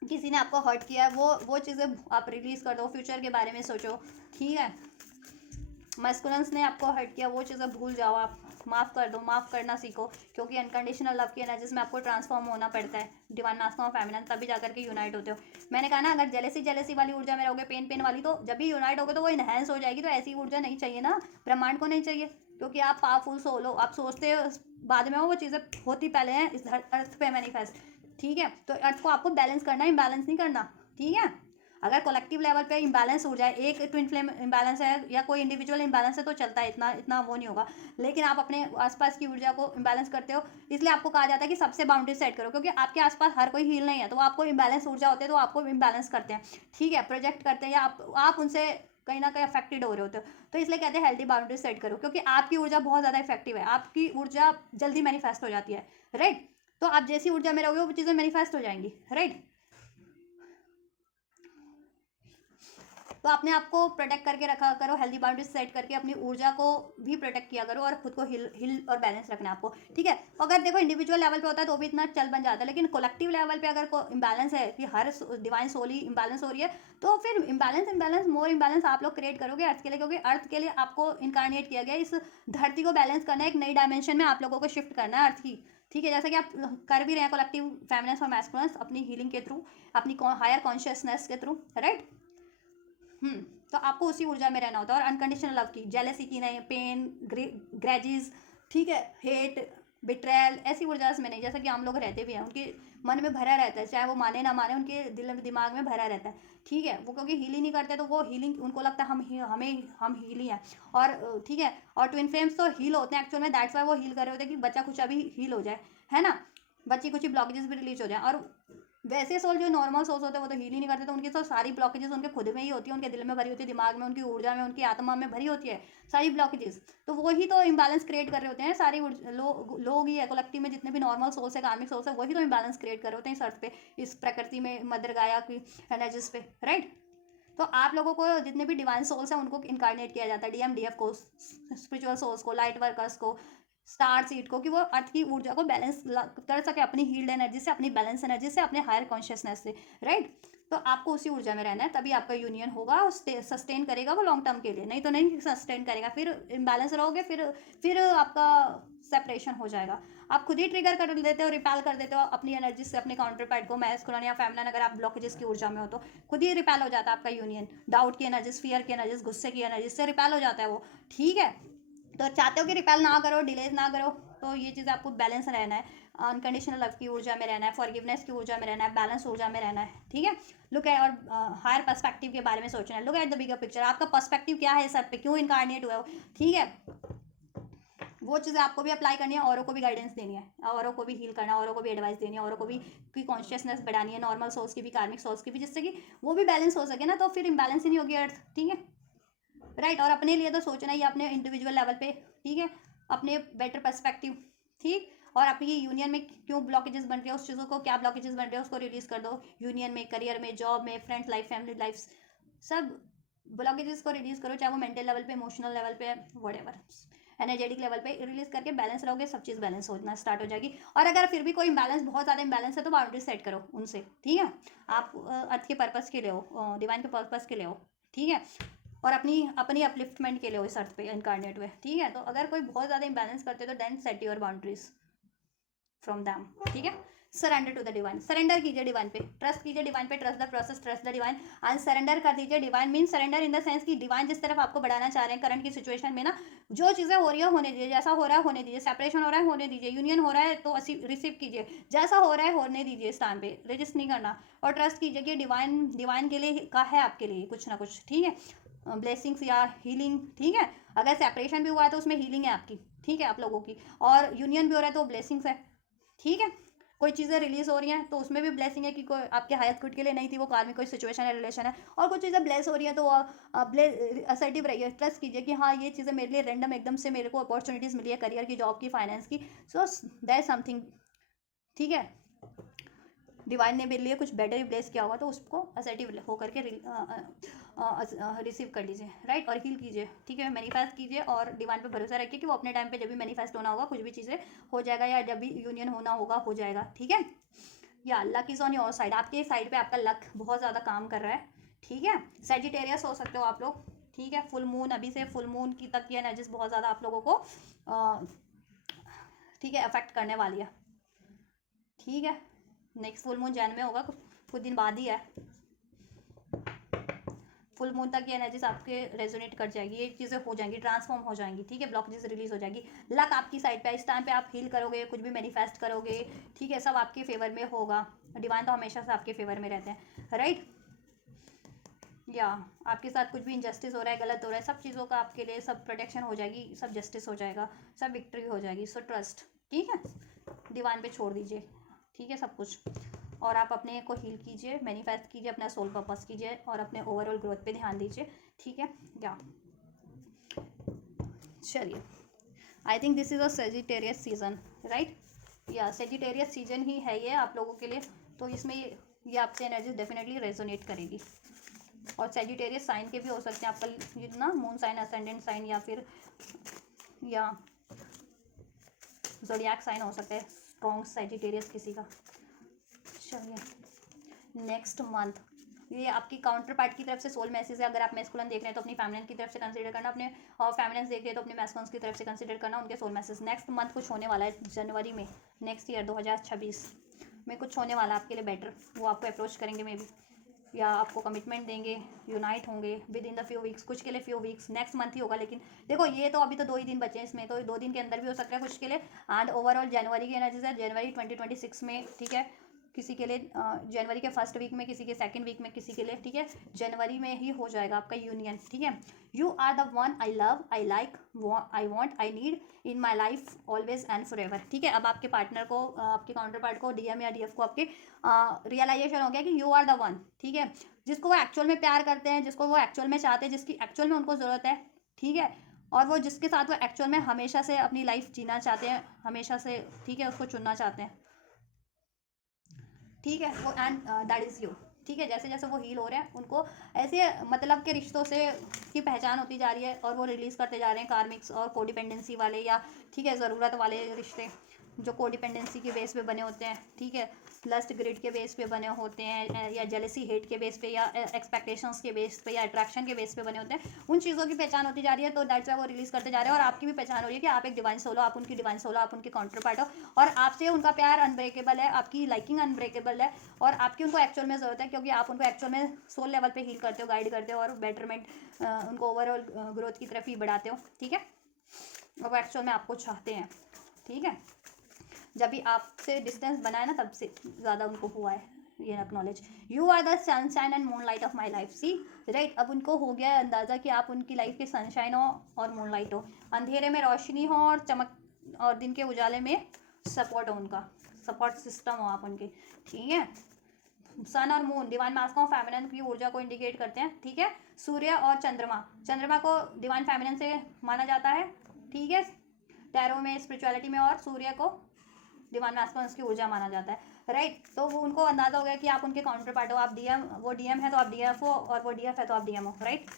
किसी ने आपको हर्ट किया है, वो चीज़ें आप रिलीज कर दो, फ्यूचर के बारे में सोचो, ठीक है, मैस्कुलिन्स ने आपको हर्ट किया, वो चीज़ें भूल जाओ, आप माफ़ कर दो, माफ़ करना सीखो, क्योंकि अनकंडीशनल लव की एनर्जीज में आपको ट्रांसफॉर्म होना पड़ता है, डिवाइन मैस्कुलिन फेमिनिन, तभी जाकर के यूनाइट होते हो। मैंने कहा ना, अगर जेलेसी वाली ऊर्जा में रहोगे, पेन वाली, तो जब भी यूनाइट होगे तो वो इनहेंस हो जाएगी, तो ऐसी ऊर्जा नहीं चाहिए ना, ब्रह्मांड को नहीं चाहिए, क्योंकि आप पावरफुल सोल हो, आप सोचते हो बाद में हो, वो चीज़ें होती पहले हैं इस अर्थ पे मैनिफेस्ट, ठीक है, तो अर्थ को आपको बैलेंस करना है, इम्बैलेंस नहीं करना, ठीक है। अगर कलेक्टिव लेवल पे इम्बैलेंस हो जाए, एक ट्विन फ्लेम इम्बैलेंस है या कोई इंडिविजुअल इम्बैलेंस है तो चलता है, इतना इतना वो नहीं होगा, लेकिन आप अपने आसपास की ऊर्जा को इम्बैलेंस करते हो, इसलिए आपको कहा जाता है कि सबसे बाउंड्री सेट करो, क्योंकि आपके आसपास हर कोई हील नहीं है, तो आपको इम्बैलेंस ऊर्जा होते हैं, तो आपको इम्बैलेंस करते हैं, ठीक है, प्रोजेक्ट करते हैं, या आप उनसे कहीं ना कहीं अफेक्टेड हो रहे होते हो, तो इसलिए कहते हैं हेल्दी बाउंड्री सेट करो, क्योंकि आपकी ऊर्जा बहुत ज़्यादा इफेक्टिव है, आपकी ऊर्जा जल्दी मैनिफेस्ट हो जाती है, राइट, तो आप जैसी ऊर्जा में रहोगे वो चीज़ें मैनिफेस्ट हो जाएंगी, राइट। तो अपने आप को प्रोटेक्ट करके रखा करो, हेल्दी बाउंड्रीज सेट करके अपनी ऊर्जा को भी प्रोटेक्ट किया करो, और खुद को हिल और बैलेंस रखना है आपको, ठीक है। अगर देखो इंडिविजुअल लेवल पे होता है तो भी इतना चल बन जाता है, लेकिन कलेक्टिव लेवल पे अगर कोई इम्बैलेंस है कि हर डिवाइन सोल ही इम्बैलेंस हो रही है, तो फिर इम्बैलेंस मोर इम्बैलेंस आप लोग क्रिएट करोगे अर्थ के लिए, क्योंकि अर्थ के लिए आपको इनकारनेट किया गया, इस धरती को बैलेंस करना है, एक नई डायमेंशन में आप लोगों को शिफ्ट करना है अर्थ की, ठीक है, जैसा कि आप कर भी रहे हैं कलेक्टिव फेमिनिन और मैस्कुलिन अपनी हीलिंग के थ्रू, अपनी हायर कॉन्शियसनेस के थ्रू, राइट। तो आपको उसी ऊर्जा में रहना होता है, और अनकंडीशनल लव की, जेलसी की नहीं, पेन, ग्रेजेस, ठीक है, हेट, बिट्रेयल, ऐसी ऊर्जास में नहीं, जैसा कि हम लोग रहते भी हैं, उनके मन में भरा रहता है, चाहे वो माने ना माने, उनके दिल दिमाग में भरा रहता है, ठीक है, वो क्योंकि हील ही नहीं करते, तो वो हीलिंग उनको लगता है हम हील ही हैं, और ठीक है, और ट्विन फ्लेम्स तो हील होते हैं एक्चुअल में, दैट्स वाई वो हील कर रहे होते हैं कि बच्चा कुछ अभी हील हो जाए, है ना, बच्ची कुछ ब्लॉकेजेस भी रिलीज हो जाए, और वैसे सोल जो नॉर्मल सोल्स होते हैं वो तो हील ही नहीं करते, तो उनकी तो सारी ब्लॉकेजेस उनके खुद में ही होती है, उनके दिल में भरी होती है, दिमाग में, उनकी ऊर्जा में, उनकी आत्मा में भरी होती है सारी ब्लॉकेजेस, तो वही तो इम्बैलेंस क्रिएट कर रहे होते हैं, सारी लोग ही है कलेक्टिव में, जितने भी नॉर्मल सोल्स है, कार्मिक सोल्स है, वही तो इम्बैलेंस क्रिएट कर रहे होते हैं इस अर्थ पे, इस प्रकृति में, मदर गाया की एनर्जीज पे, राइट। तो आप लोगों को जितने भी डिवाइन सोल्स हैं उनको इनकारनेट किया जाता है, डीएम डीएफ को, स्पिरिचुअल सोल्स को, लाइट वर्कर्स को, स्टार सीड को, कि वो अर्थ की ऊर्जा को बैलेंस कर सके अपनी हील्ड एनर्जी से, अपनी बैलेंस एनर्जी से, अपने हायर कॉन्शियसनेस से, राइट। तो आपको उसी ऊर्जा में रहना है, तभी आपका यूनियन होगा और सस्टेन करेगा वो लॉन्ग टर्म के लिए, नहीं तो नहीं सस्टेन करेगा, फिर इम्बैलेंस रहोगे, फिर आपका सेपरेशन हो जाएगा। आप खुद ही ट्रिगर कर देते हो, रिपेल कर देते हो अपनी एनर्जी से अपने काउंटर पार्ट को, मैस्कुलिन या फेमिनिन अगर आप ब्लॉकेजेस की ऊर्जा में हो तो खुद ही रिपेल हो जाता है आपका यूनियन, डाउट की एनर्जीज, फियर की एनर्जीज, गुस्से की एनर्जी से रिपेल हो जाता है वो, ठीक है। तो चाहते हो कि रिपेल ना करो, डिलेज ना करो, तो ये चीज़ आपको बैलेंस रहना है, अनकंडीशनल लव की ऊर्जा में रहना है, फॉरगिवनेस की ऊर्जा में रहना है, बैलेंस ऊर्जा में रहना है, ठीक है। लुक एट और हायर पर्सपेक्टिव के बारे में सोचना है, look at the bigger picture, आपका पर्सपेक्टिव क्या है सब पे, क्यों इनकारनेट हुआ है, ठीक है। वो चीज़ें आपको भी अप्लाई करनी है, औरों को भी गाइडेंस देनी है, औरों को भी हील करना है, औरों को भी एडवाइस देनी है, औरों को भी की कॉन्शियसनेस बढ़ानी है, नॉर्मल सोल्स की भी, कार्मिक सोल्स की भी, जिससे कि वो भी बैलेंस हो सके ना, तो फिर इम्बैलेंस ही नहीं होगी अर्थ, ठीक है, राइट। और अपने लिए तो सोचना ही है अपने इंडिविजुअल लेवल पे, ठीक है, अपने बेटर पर्सपेक्टिव, ठीक। और आपकी यूनियन में क्यों ब्लॉकेजेस बन रहे हैं, उस चीज़ों को क्या ब्लॉकेजेस बन रहे हैं उसको रिलीज कर दो, यूनियन में, करियर में, जॉब में, फ्रेंड्स लाइफ, फैमिली लाइफ, सब ब्लॉकेजेस को रिलीज करो, चाहे वो मेंटल लेवल पे, इमोशनल लेवल पे, व्हाटएवर, एनर्जेटिक लेवल पे रिलीज करके बैलेंस रहोगे, सब चीज़ बैलेंस होना स्टार्ट हो जाएगी। और अगर फिर भी कोई इंबैलेंस, बहुत ज़्यादा इंबैलेंस है, तो बाउंड्री सेट करो उनसे, ठीक है। आप अर्थ के पर्पज़ के लिए हो, डिवाइन के पर्पज़ के लिए हो, ठीक है, और अपनी अपनी अपलिफ्टमेंट के लिए हो इस अर्थ पे इनकारनेट हुए, ठीक है। तो अगर कोई बहुत ज़्यादा इंबैलेंस करते तो then set your boundaries from them, ठीक है। Surrender to the divine, surrender कीजिए डिवाइन पे, ट्रस्ट कीजिए डिवाइन पे, trust the process, trust the divine, and surrender कर दीजिए। Divine mean surrender in the sense कि डिवाइन जिस तरफ आपको बढ़ाना चाह रहे हैं करंट की सिचुएशन में ना, जो चीज़ें हो रही है होने दीजिए, जैसा हो रहा है होने दीजिए, सेपरेशन हो रहा है होने दीजिए, यूनियन हो रहा है तो रिसीव कीजिए, जैसा हो रहा है होने दीजिए, इस टाइम पे रजिस्ट नहीं करना, और ट्रस्ट कीजिए कि डिवाइन डिवाइन के लिए का है आपके लिए कुछ ना कुछ, ठीक है, ब्लेसिंग्स या हीलिंग, ठीक है। अगर सेपरेशन भी हुआ है तो उसमें हीलिंग है आपकी, ठीक है, आप लोगों की, और यूनियन भी हो रहा है तो ब्लेसिंग्स है, ठीक है। कोई चीज़ें रिलीज हो रही हैं तो उसमें भी ब्लेसिंग है कि कोई आपके हायर गुड के लिए नहीं थी, वो कार में कोई सिचुएशन है, रिलेशन है, और कुछ चीज़ें ब्लेस हो रही हैं तो असर्टिव रहिए, ट्रस्ट कीजिए कि हाँ ये चीज़ें मेरे लिए रैंडम एकदम से मेरे को अपॉर्चुनिटीज़ मिली है, करियर की, जॉब की, फाइनेंस की, सो दैट समथिंग, ठीक है। डिवाइन ने मेरे लिए कुछ बेटर रिप्लेस किया होगा तो उसको असर्टिव होकर के रिसीव कर लीजिए, राइट, और हील कीजिए, ठीक है, मैनिफेस्ट कीजिए, और डिवाइन पे भरोसा रखिए कि वो अपने टाइम पे जब भी मैनिफेस्ट होना होगा कुछ भी चीज़ें हो जाएगा, या जब भी यूनियन होना होगा हो जाएगा, ठीक है। या luck is on your side, आपके साइड पे आपका लक बहुत ज़्यादा काम कर रहा है, ठीक है। सेजिटेरियस हो सकते हो आप लोग, ठीक है, फुल मून अभी से फुल मून की तक की एनर्जीज बहुत ज़्यादा आप लोगों को ठीक है अफेक्ट करने वाली है, ठीक है। नेक्स्ट फुल मून जैन में होगा, कुछ दिन बाद ही है, फुल मून तक ये एनर्जीज आपके रेजोनेट कर जाएगी, ये चीज़ें हो जाएंगी, ट्रांसफॉर्म हो जाएंगी, ठीक है, ब्लॉकेजेस रिलीज हो जाएगी, लक आपकी साइड पे इस टाइम पे, आप हील करोगे, कुछ भी मैनिफेस्ट करोगे, ठीक है, सब आपके फेवर में होगा, डिवाइन तो हमेशा से आपके फेवर में रहते हैं, राइट। या आपके साथ कुछ भी इनजस्टिस हो रहा है, गलत हो रहा है, सब चीज़ों का आपके लिए सब प्रोटेक्शन हो जाएगी, सब जस्टिस हो जाएगा, सब विक्ट्री हो जाएगी, सो ट्रस्ट, ठीक है, डिवाइन पे छोड़ दीजिए, ठीक है, सब कुछ। और आप अपने को हील कीजिए, मैनिफेस्ट कीजिए, अपना सोल पर्पस कीजिए, और अपने ओवरऑल ग्रोथ पे ध्यान दीजिए, ठीक है। या चलिए, I think this is a Sagittarius season, right, या सेजिटेरियस सीजन ही है ये आप लोगों के लिए, तो इसमें ये आपसे एनर्जी डेफिनेटली रेजोनेट करेगी। और सेजिटेरियस साइन के भी हो सकते हैं आपका, ये ना मून साइन, असेंडेंट साइन, या फिर या ज़ोडिएक साइन हो सकता है स्ट्रॉन्ग सेजिटेरियस किसी का। चलिए, नेक्स्ट मंथ ये आपकी काउंटर पार्ट की तरफ से सोल मैसेज है, अगर आप मैस्कुलिन देख रहे हैं तो अपनी फेमिनिन की तरफ से कंसीडर करना, अपने और फेमिनिन देख रहे हैं तो अपने मैस्कुलिन की तरफ से कंसीडर करना, उनके सोल मैसेज नेक्स्ट मंथ कुछ होने वाला है, जनवरी में, नेक्स्ट ईयर 2026 में कुछ होने वाला है आपके लिए बेटर, वो आपको अप्रोच करेंगे मे बी, या आपको कमिटमेंट देंगे, यूनाइट होंगे with in the few weeks, कुछ के लिए फ्यू वीक्स, नेक्स्ट मंथ ही होगा, लेकिन देखो ये तो अभी तो 2 ही दिन बचे हैं इसमें, तो 2 दिन के अंदर भी हो सकता है कुछ के लिए, एंड ओवरऑल जनवरी की एनर्जीज है, जनवरी 2026 में, ठीक है, किसी के लिए जनवरी के फर्स्ट वीक में, किसी के सेकंड वीक में, किसी के लिए, ठीक है, जनवरी में ही हो जाएगा आपका यूनियन, ठीक है। You are the one I love, I like, I want, I need in my life always and forever एवर, ठीक है। अब आपके पार्टनर को, आपके काउंटर पार्ट को, डीएम या डीएफ को आपके रियलाइजेशन हो गया कि यू आर द वन, ठीक है, जिसको वो एक्चुअल में प्यार करते हैं, जिसको वो एक्चुअल में चाहते हैं, जिसकी एक्चुअल में उनको ज़रूरत है, ठीक है, और वो जिसके साथ वो एक्चुअल में हमेशा से अपनी लाइफ जीना चाहते हैं, हमेशा से, ठीक है, उसको चुनना चाहते हैं, ठीक है, वो एंड दैट इज़ यू, ठीक है, जैसे जैसे वो हील हो रहे हैं उनको ऐसे मतलब के रिश्तों से की पहचान होती जा रही है और वो रिलीज़ करते जा रहे हैं कार्मिक्स और कोडिपेंडेंसी वाले, या ठीक है ज़रूरत वाले रिश्ते जो कोडिपेंडेंसी के बेस पे बने होते हैं, ठीक है, लस्ट ग्रिड के बेस पे बने होते हैं, या जेलसी हेट के बेस पे, या एक्सपेक्टेशंस के बेस पे, या अट्रैक्शन के बेस पे बने होते हैं। उन चीज़ों की पहचान होती जा रही है, तो दैट्स वाई वो रिलीज़ करते जा रहे हैं। और आपकी भी पहचान हो रही है कि आप एक डिवाइन सोल हो, आप उनकी डिवाइन सोल हो, आप उनके काउंटर पार्ट हो, और आपसे उनका प्यार अनब्रेकेबल है, आपकी लाइकिंग अनब्रेकेबल है, और आपकी उनको एक्चुअल में ज़रूरत है, क्योंकि आप उनको एक्चुअल में सोल लेवल पे हील करते हो, गाइड करते हो, और बेटरमेंट उनको ओवरऑल ग्रोथ की तरफ ही बढ़ाते हो, ठीक है, और वो एक्चुअल में आपको चाहते हैं, ठीक है। जब भी आपसे डिस्टेंस बनाए ना तब से ज़्यादा उनको हुआ है ये acknowledge. You are the sunshine and moonlight of my life, see right. अब उनको हो गया है अंदाज़ा कि आप उनकी लाइफ के सनशाइन हो और मून लाइट हो, अंधेरे में रोशनी हो और चमक, और दिन के उजाले में सपोर्ट हो, उनका सपोर्ट सिस्टम हो आप उनके, ठीक है। सन और moon divine mask of feminine की ऊर्जा को इंडिकेट करते हैं, ठीक है। सूर्य और चंद्रमा, चंद्रमा को डिवाइन फेमिनिन से माना जाता है, ठीक है, टैरो में, स्पिरिचुअलिटी में, और सूर्य को डिवाइन मास्कुलिन की ऊर्जा माना जाता है, राइट। तो वो उनको अंदाजा हो गया कि आप उनके काउंटर पार्ट हो, आप डीएम, वो डीएम है तो आप डीएफ हो, और वो डीएफ है तो आप डीएम हो, right.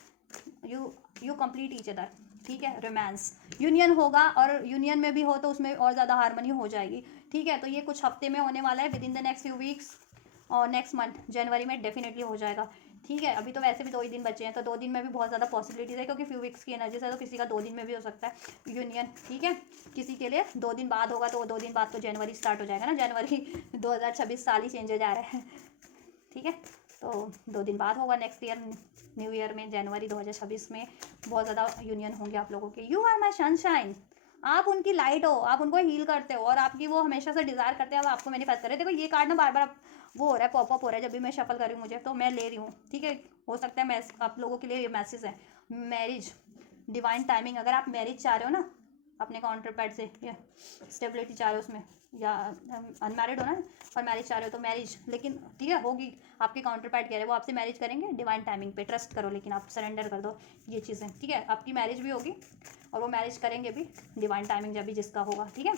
You complete each other, ठीक है। रोमांस यूनियन होगा, और यूनियन में भी हो तो उसमें और ज़्यादा हार्मनी हो जाएगी, ठीक है। तो ये कुछ हफ्ते में होने वाला है, with in the next few weeks, और नेक्स्ट मंथ जनवरी में डेफिनेटली हो जाएगा, ठीक है। अभी तो वैसे भी 2 ही दिन बचे हैं, तो 2 दिन में भी बहुत ज़्यादा पॉसिबिलिटीज़ है, क्योंकि फ्यू वीक्स की एनर्जी है, तो किसी का 2 दिन में भी हो सकता है यूनियन, ठीक है। किसी के लिए 2 दिन बाद होगा, तो 2 दिन बाद तो जनवरी स्टार्ट हो जाएगा ना, जनवरी 2026 साल ही चेंज हो जा रहा है, ठीक है। तो 2 दिन बाद होगा नेक्स्ट ईयर, न्यू ईयर में, जनवरी 2026 में बहुत ज़्यादा यूनियन होंगे आप लोगों के। यू आर माई सनशाइन, आप उनकी लाइट हो, आप उनको हील करते हो, और आपकी वो हमेशा से डिज़ायर करते हैं, अब आपको मैनिफेस्ट कर रहे हैं। देखो ये कार्ड ना बार बार वो हो रहा है, पॉपअप हो रहा है, जब भी मैं शफल कर रही हूँ मुझे, तो मैं ले रही हूँ, ठीक है। हो सकता है मैं आप लोगों के लिए ये मैसेज है, मैरिज, डिवाइन टाइमिंग। अगर आप मैरिज चाह रहे हो ना अपने काउंटर पैड से, या स्टेबिलिटी चाह रहे हो उसमें, या अनमैरिड हो ना और मैरिज चाह रहे हो, तो मैरिज, लेकिन ठीक है होगी, आपके काउंटर पैड कह रहे हैं वो आपसे मैरिज करेंगे डिवाइन टाइमिंग पे, ट्रस्ट करो, लेकिन आप सरेंडर कर दो ये चीज़ें, ठीक है। आपकी मैरिज भी होगी और वो मैरिज करेंगे भी डिवाइन टाइमिंग जब भी जिसका होगा, ठीक है।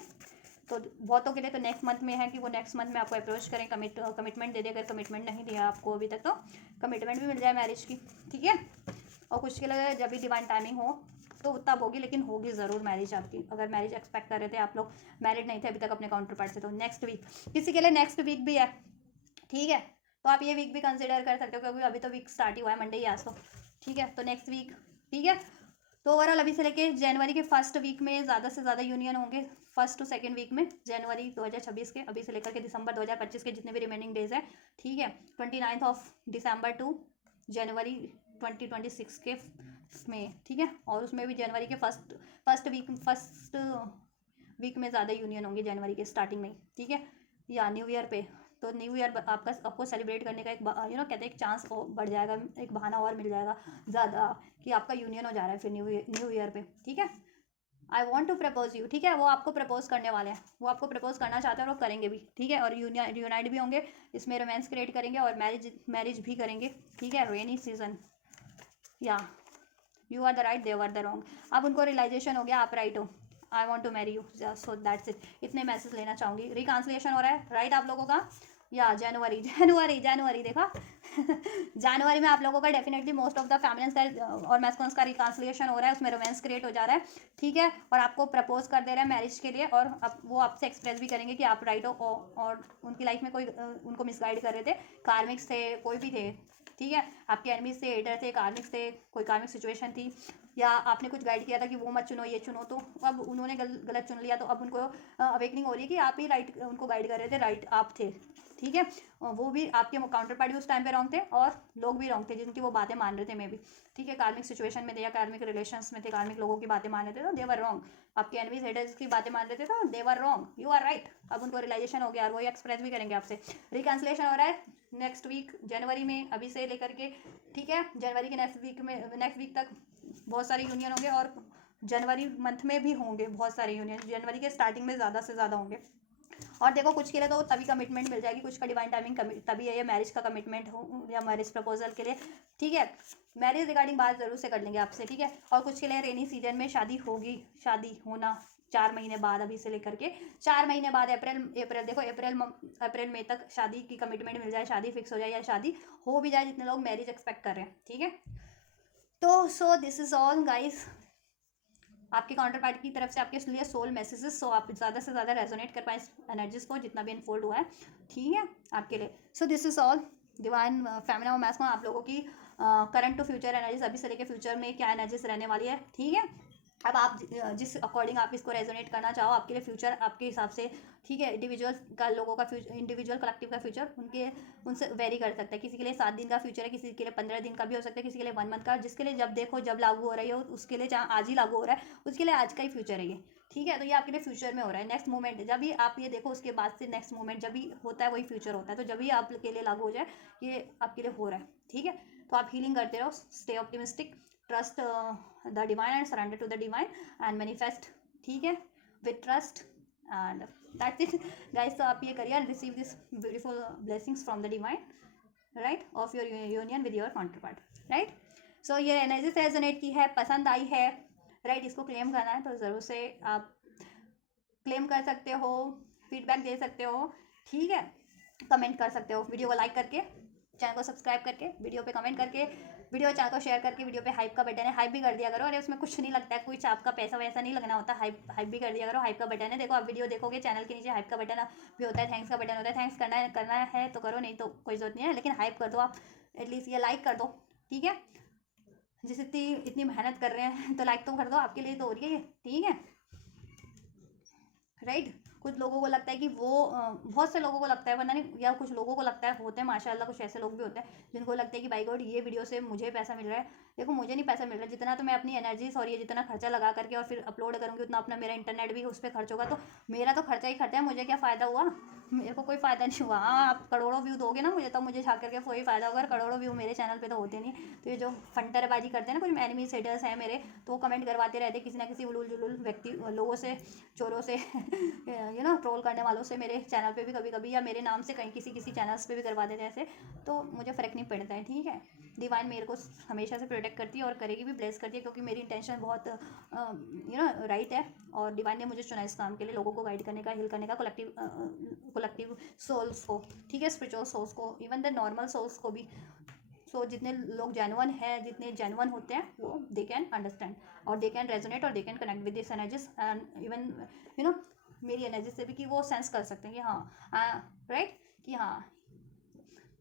तो बहुतों के लिए तो नेक्स्ट मंथ में है कि वो नेक्स्ट मंथ में आपको अप्रोच करें, कमिटमेंट दे दे। अगर कमिटमेंट नहीं दिया आपको अभी तक, तो कमिटमेंट भी मिल जाए मैरिज की, ठीक है। और कुछ के लिए जब भी डिवाइन टाइमिंग हो तो तब होगी, लेकिन होगी ज़रूर मैरिज आपकी। अगर मैरिज एक्सपेक्ट कर रहे थे आप लोग, मैरिड नहीं थे अभी तक अपने काउंटर पार्ट से, तो नेक्स्ट वीक, किसी के लिए नेक्स्ट वीक भी है, ठीक है। तो आप ये वीक भी कंसिडर कर सकते हो, क्योंकि अभी तो वीक स्टार्ट ही हुआ है, मंडे ही आज तो, ठीक है। तो नेक्स्ट वीक, ठीक है। तो ओवरऑल अभी से लेके जनवरी के फर्स्ट वीक में ज़्यादा से ज़्यादा यूनियन होंगे, फर्स्ट टू सेकंड वीक में जनवरी 2026 के, अभी से लेकर के दिसंबर 2025 के जितने भी रिमेनिंग डेज हैं, ठीक है। 29 ऑफ दिसंबर टू जनवरी 2026 के में, ठीक है। और उसमें भी जनवरी के फर्स्ट वीक में ज़्यादा यूनियन होंगे, जनवरी के स्टार्टिंग में, ठीक है, या न्यू ईयर पे। तो न्यू ईयर आपको सेलिब्रेट करने का एक कहते हैं एक चांस बढ़ जाएगा, एक बहाना और मिल जाएगा ज़्यादा कि आपका यूनियन हो जा रहा है फिर न्यू ईयर पे, ठीक है। I want to propose you, ठीक है। वो आपको प्रपोज करने वाले हैं, वो आपको प्रपोज करना चाहते हैं और वो करेंगे भी, ठीक है। और यूनाइट भी होंगे, इसमें रोमांस क्रिएट करेंगे और मैरिज भी करेंगे, ठीक है। रेनी सीजन, या you are the right, they are the wrong. अब उनको रियलाइजेशन हो गया आप राइट हो, I want to marry you, so that's it. इतने मैसेज लेना चाहूँगी। रिकांसलेशन हो रहा है, राइट, आप लोगों का, या जनवरी देखा जनवरी में आप लोगों का definitely most of the families का और मैस्कुलिन्स का रिकांसलेशन हो रहा है, उसमें रोमांस क्रिएट हो जा रहा है, ठीक है। और आपको प्रपोज कर दे रहे हैं मैरिज के लिए, और अब वो आपसे एक्सप्रेस भी करेंगे कि आप राइट हो, और उनकी लाइफ में कोई उनको मिसगाइड कर रहे थे, कार्मिक्स थे, कोई भी थे, ठीक है। आपके एनिमीज थे, हेटर थे, कार्मिक्स थे, कोई कार्मिक सिचुएशन थी, या आपने कुछ गाइड किया था कि वो मत चुनो ये चुनो, तो अब उन्होंने गलत चुन लिया, तो अब उनको अवेकनिंग हो रही है कि आप ही राइट उनको गाइड कर रहे थे, राइट आप थे, ठीक है। वो भी आपके काउंटर पार्ट भी उस टाइम पे रॉन्ग थे, और लोग भी रॉन्ग थे जिनकी वो बातें मान रहे थे, मे भी, ठीक है। कार्मिक सिचुएशन में थे, या कार्मिक रिलेशंस में थे, कार्मिक लोगों की बातें मान रहे थे, तो दे वर रॉन्ग। आपके एनिमीज हेटर्स की बातें मान रहे थे, तो they were wrong, you are right. अब उनको रियलाइजेशन हो गया, और वही एक्सप्रेस भी करेंगे आपसे। रिकैंसलेशन हो रहा है नेक्स्ट वीक जनवरी में, अभी से लेकर के, ठीक है। जनवरी के नेक्स्ट वीक तक बहुत सारे यूनियन होंगे, और जनवरी मंथ में भी होंगे बहुत सारे यूनियन, जनवरी के स्टार्टिंग में ज़्यादा से ज़्यादा होंगे। और देखो कुछ के लिए तो तभी कमिटमेंट मिल जाएगी, कुछ का डिवाइन टाइमिंग तभी है, ये मैरिज का कमिटमेंट हो या मैरिज प्रपोजल के लिए, ठीक है। मैरिज रिगार्डिंग बात ज़रूर से कर लेंगे आपसे, ठीक है। और कुछ के लिए रेनी सीजन में शादी होगी, शादी होना 4 महीने बाद, अभी से लेकर के 4 महीने बाद, अप्रैल देखो, अप्रैल मई तक शादी की कमिटमेंट मिल जाए, शादी फिक्स हो जाए या शादी हो भी जाए, जितने लोग मैरिज एक्सपेक्ट कर रहे हैं, ठीक है। तो so this is all guys, आपके काउंटर पार्ट की तरफ से आपके लिए सोल मैसेजेस, सो आप ज़्यादा से ज़्यादा रेजोनेट कर पाए इस एनर्जीज को, जितना भी अनफोल्ड हुआ है, ठीक है, आपके लिए। So this is all divine Femina और मैस्कुलिन, आप लोगों की करंट टू फ्यूचर एनर्जीज, अभी से लेकर फ्यूचर में क्या एनर्जीज रहने वाली है, ठीक है। अब आप जिस अकॉर्डिंग आप इसको रेजोनेट करना चाहो, आपके लिए फ्यूचर आपके हिसाब से, ठीक है, इंडिविजुअल का, लोगों का फ्यूचर, इंडिविजुअल कलेक्टिव का फ्यूचर उनसे वेरी कर सकता है। किसी के लिए 7 दिन का फ्यूचर है, किसी के लिए 15 दिन का भी हो सकता है, किसी के लिए 1 मंथ का, जिसके लिए जब देखो जब लागू हो रही हो, उसके लिए जहाँ आज ही लागू हो रहा है, उसके लिए आज का ही फ्यूचर है ये, ठीक है। तो ये आपके लिए फ्यूचर में हो रहा है, नेक्स्ट मोमेंट जब भी आप ये देखो, उसके बाद से नेक्स्ट मोमेंट जब भी होता है वही फ्यूचर होता है, तो जब भी आपके लिए लागू हो जाए, ये आपके लिए हो रहा है, ठीक है। तो आप हीलिंग करते रहो, stay optimistic, trust the divine and surrender to the divine and manifest, ठीक है, with trust and that's it guys. तो आप ये करिए, receive this beautiful blessings from the divine, right, of your union with your counterpart, right. So ये energy से resonate की है, पसंद आई है, राइट, इसको क्लेम करना है तो ज़रूर से आप क्लेम कर सकते हो, फीडबैक दे सकते हो, ठीक है, कमेंट कर सकते हो, वीडियो को लाइक करके, चैनल को सब्सक्राइब करके, वीडियो पे कमेंट करके, वीडियो चैनल को शेयर करके, वीडियो पे हाइप का बटन है, हाइप भी कर दिया करो। अरे उसमें कुछ नहीं लगता है, कुछ आपका पैसा वैसा नहीं लगना होता, हाइप भी कर दिया करो, हाइप का बटन है, देखो आप वीडियो देखोगे चैनल के नीचे हाइप का बटन भी होता है, थैंक्स का बटन होता है, थैंक्स करना है तो करो, नहीं तो कोई ज़रूरत नहीं है, लेकिन हाइप कर दो आप, एटलीस्ट ये लाइक कर दो, ठीक है। जिस इतनी मेहनत कर रहे हैं तो लाइक तो कर दो, आपके लिए तो हो रही है ये, ठीक है, राइट। कुछ लोगों को लगता है कि वो बहुत से लोगों को लगता है, वरना नहीं, या कुछ लोगों को लगता है, होते हैं माशाल्लाह, कुछ ऐसे लोग भी होते हैं जिनको लगता है कि बाई गॉड ये वीडियो से मुझे पैसा मिल रहा है। देखो मुझे नहीं पैसा मिल रहा है, जितना तो मैं अपनी एनर्जीज और ये जितना खर्चा लगा करके और फिर अपलोड करूँगी, उतना अपना मेरा इंटरनेट भी उस पर खर्च होगा, तो मेरा तो खर्चा ही खर्चा है, मुझे क्या फ़ायदा हुआ, मेरे को कोई फ़ायदा नहीं हुआ। हाँ, आप करोड़ों व्यू दोगे ना मुझे, तब मुझे छा करके कोई फ़ायदा होगा, करोड़ों व्यू मेरे चैनल पे तो होते नहीं। तो ये जो फंटरबाजी करते हैं ना कुछ एनिमी सेटर्स हैं मेरे, तो वो कमेंट करवाते रहते किसी ना किसी उलूल जुलूल व्यक्ति लोगों से, चोरों से ट्रोल करने वालों से, मेरे चैनल पे भी कभी कभी, या मेरे नाम से कहीं किसी चैनल्स पे भी करवा देते हैं ऐसे, तो मुझे फ़र्क नहीं पड़ता है, ठीक है। डिवाइन मेरे को हमेशा से प्रोटेक्ट करती है और करेगी भी, ब्लेस करती है, क्योंकि मेरी इंटेंशन बहुत राइट है, और डिवाइन ने मुझे चुना इस काम के लिए, लोगों को गाइड करने का, हील करने का, कलेक्टिव सोल्स को, ठीक है, स्पिरिचुअल सोल्स को, इवन द नॉर्मल सोल्स को भी। सो जितने लोग जेन्युइन है, जितने जेन्युइन होते हैं, वो दे कैन अंडरस्टैंड और दे कैन रेजोनेट और they can connect with this energies and even मेरी एनर्जी से भी, कि वो सेंस कर सकते हैं कि हाँ राइट, कि हाँ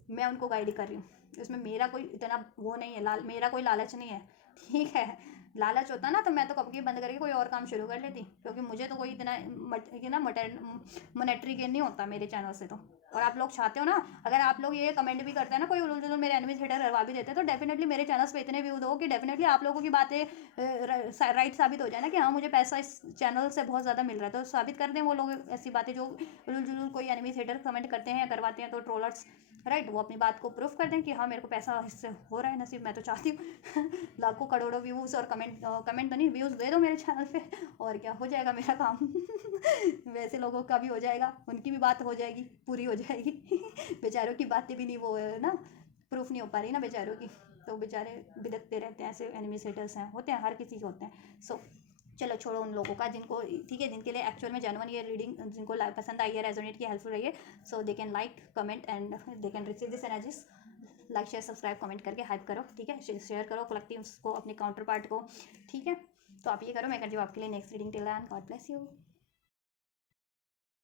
मैं उनको गाइड कर रही हूँ, इसमें मेरा कोई इतना वो नहीं है, मेरा कोई लालच नहीं है, ठीक है। लालच होता ना तो मैं तो कब की बंद करके कोई और काम शुरू कर लेती, क्योंकि मुझे तो कोई इतना मॉनेटरी गेन नहीं होता मेरे चैनल से तो। और आप लोग चाहते हो ना, अगर आप लोग ये कमेंट भी करते हैं ना, कोई उलझुल जुलूल मेरे एनिमीज हेटर करवा भी देते हैं, तो डेफिनेटली मेरे चैनल्स पे इतने व्यू दो कि डेफिनेटली आप लोगों की बातें राइट साबित हो जाए ना, कि हाँ मुझे पैसा इस चैनल से बहुत ज़्यादा मिल रहा है, तो साबित कर दें वो लोग ऐसी बातें जो उलझुल जुलूल कोई एनिमीज हेटर कमेंट करते हैं या करवाते हैं, तो ट्रोलर्स, राइट, वो अपनी बात को प्रूफ कर दें कि हाँ मेरे को पैसा इससे हो रहा है नसीब, मैं तो चाहती हूँ लाखों करोड़ों व्यूज़ और कमेंट तो नहीं, व्यूज़ दे दो मेरे चैनल पे, और क्या हो जाएगा मेरा काम वैसे लोगों का भी हो जाएगा, उनकी भी बात हो जाएगी, पूरी हो जाएगी बेचारों की बातें भी नहीं, वो है ना, प्रूफ नहीं हो पा रही ना बेचारों की, तो बेचारे बिदकते रहते हैं, ऐसे एनिमी सेटर्स हैं, होते हैं, हर किसी के होते हैं। सो चलो छोड़ो उन लोगों का, जिनको ठीक है, जिनके लिए एक्चुअल में जेन्युइन ये रीडिंग, जिनको पसंद आई है, रेजोनेट की, हेल्पफुल रही है, so they can like, comment and they can receive this energies, like share subscribe comment करके हाइप करो, ठीक है, शेयर करो कलेक्टिव को, अपने काउंटर पार्ट को, ठीक है। तो आप ये करो, मैं करती हूँ आपके लिए next reading, till then God bless you.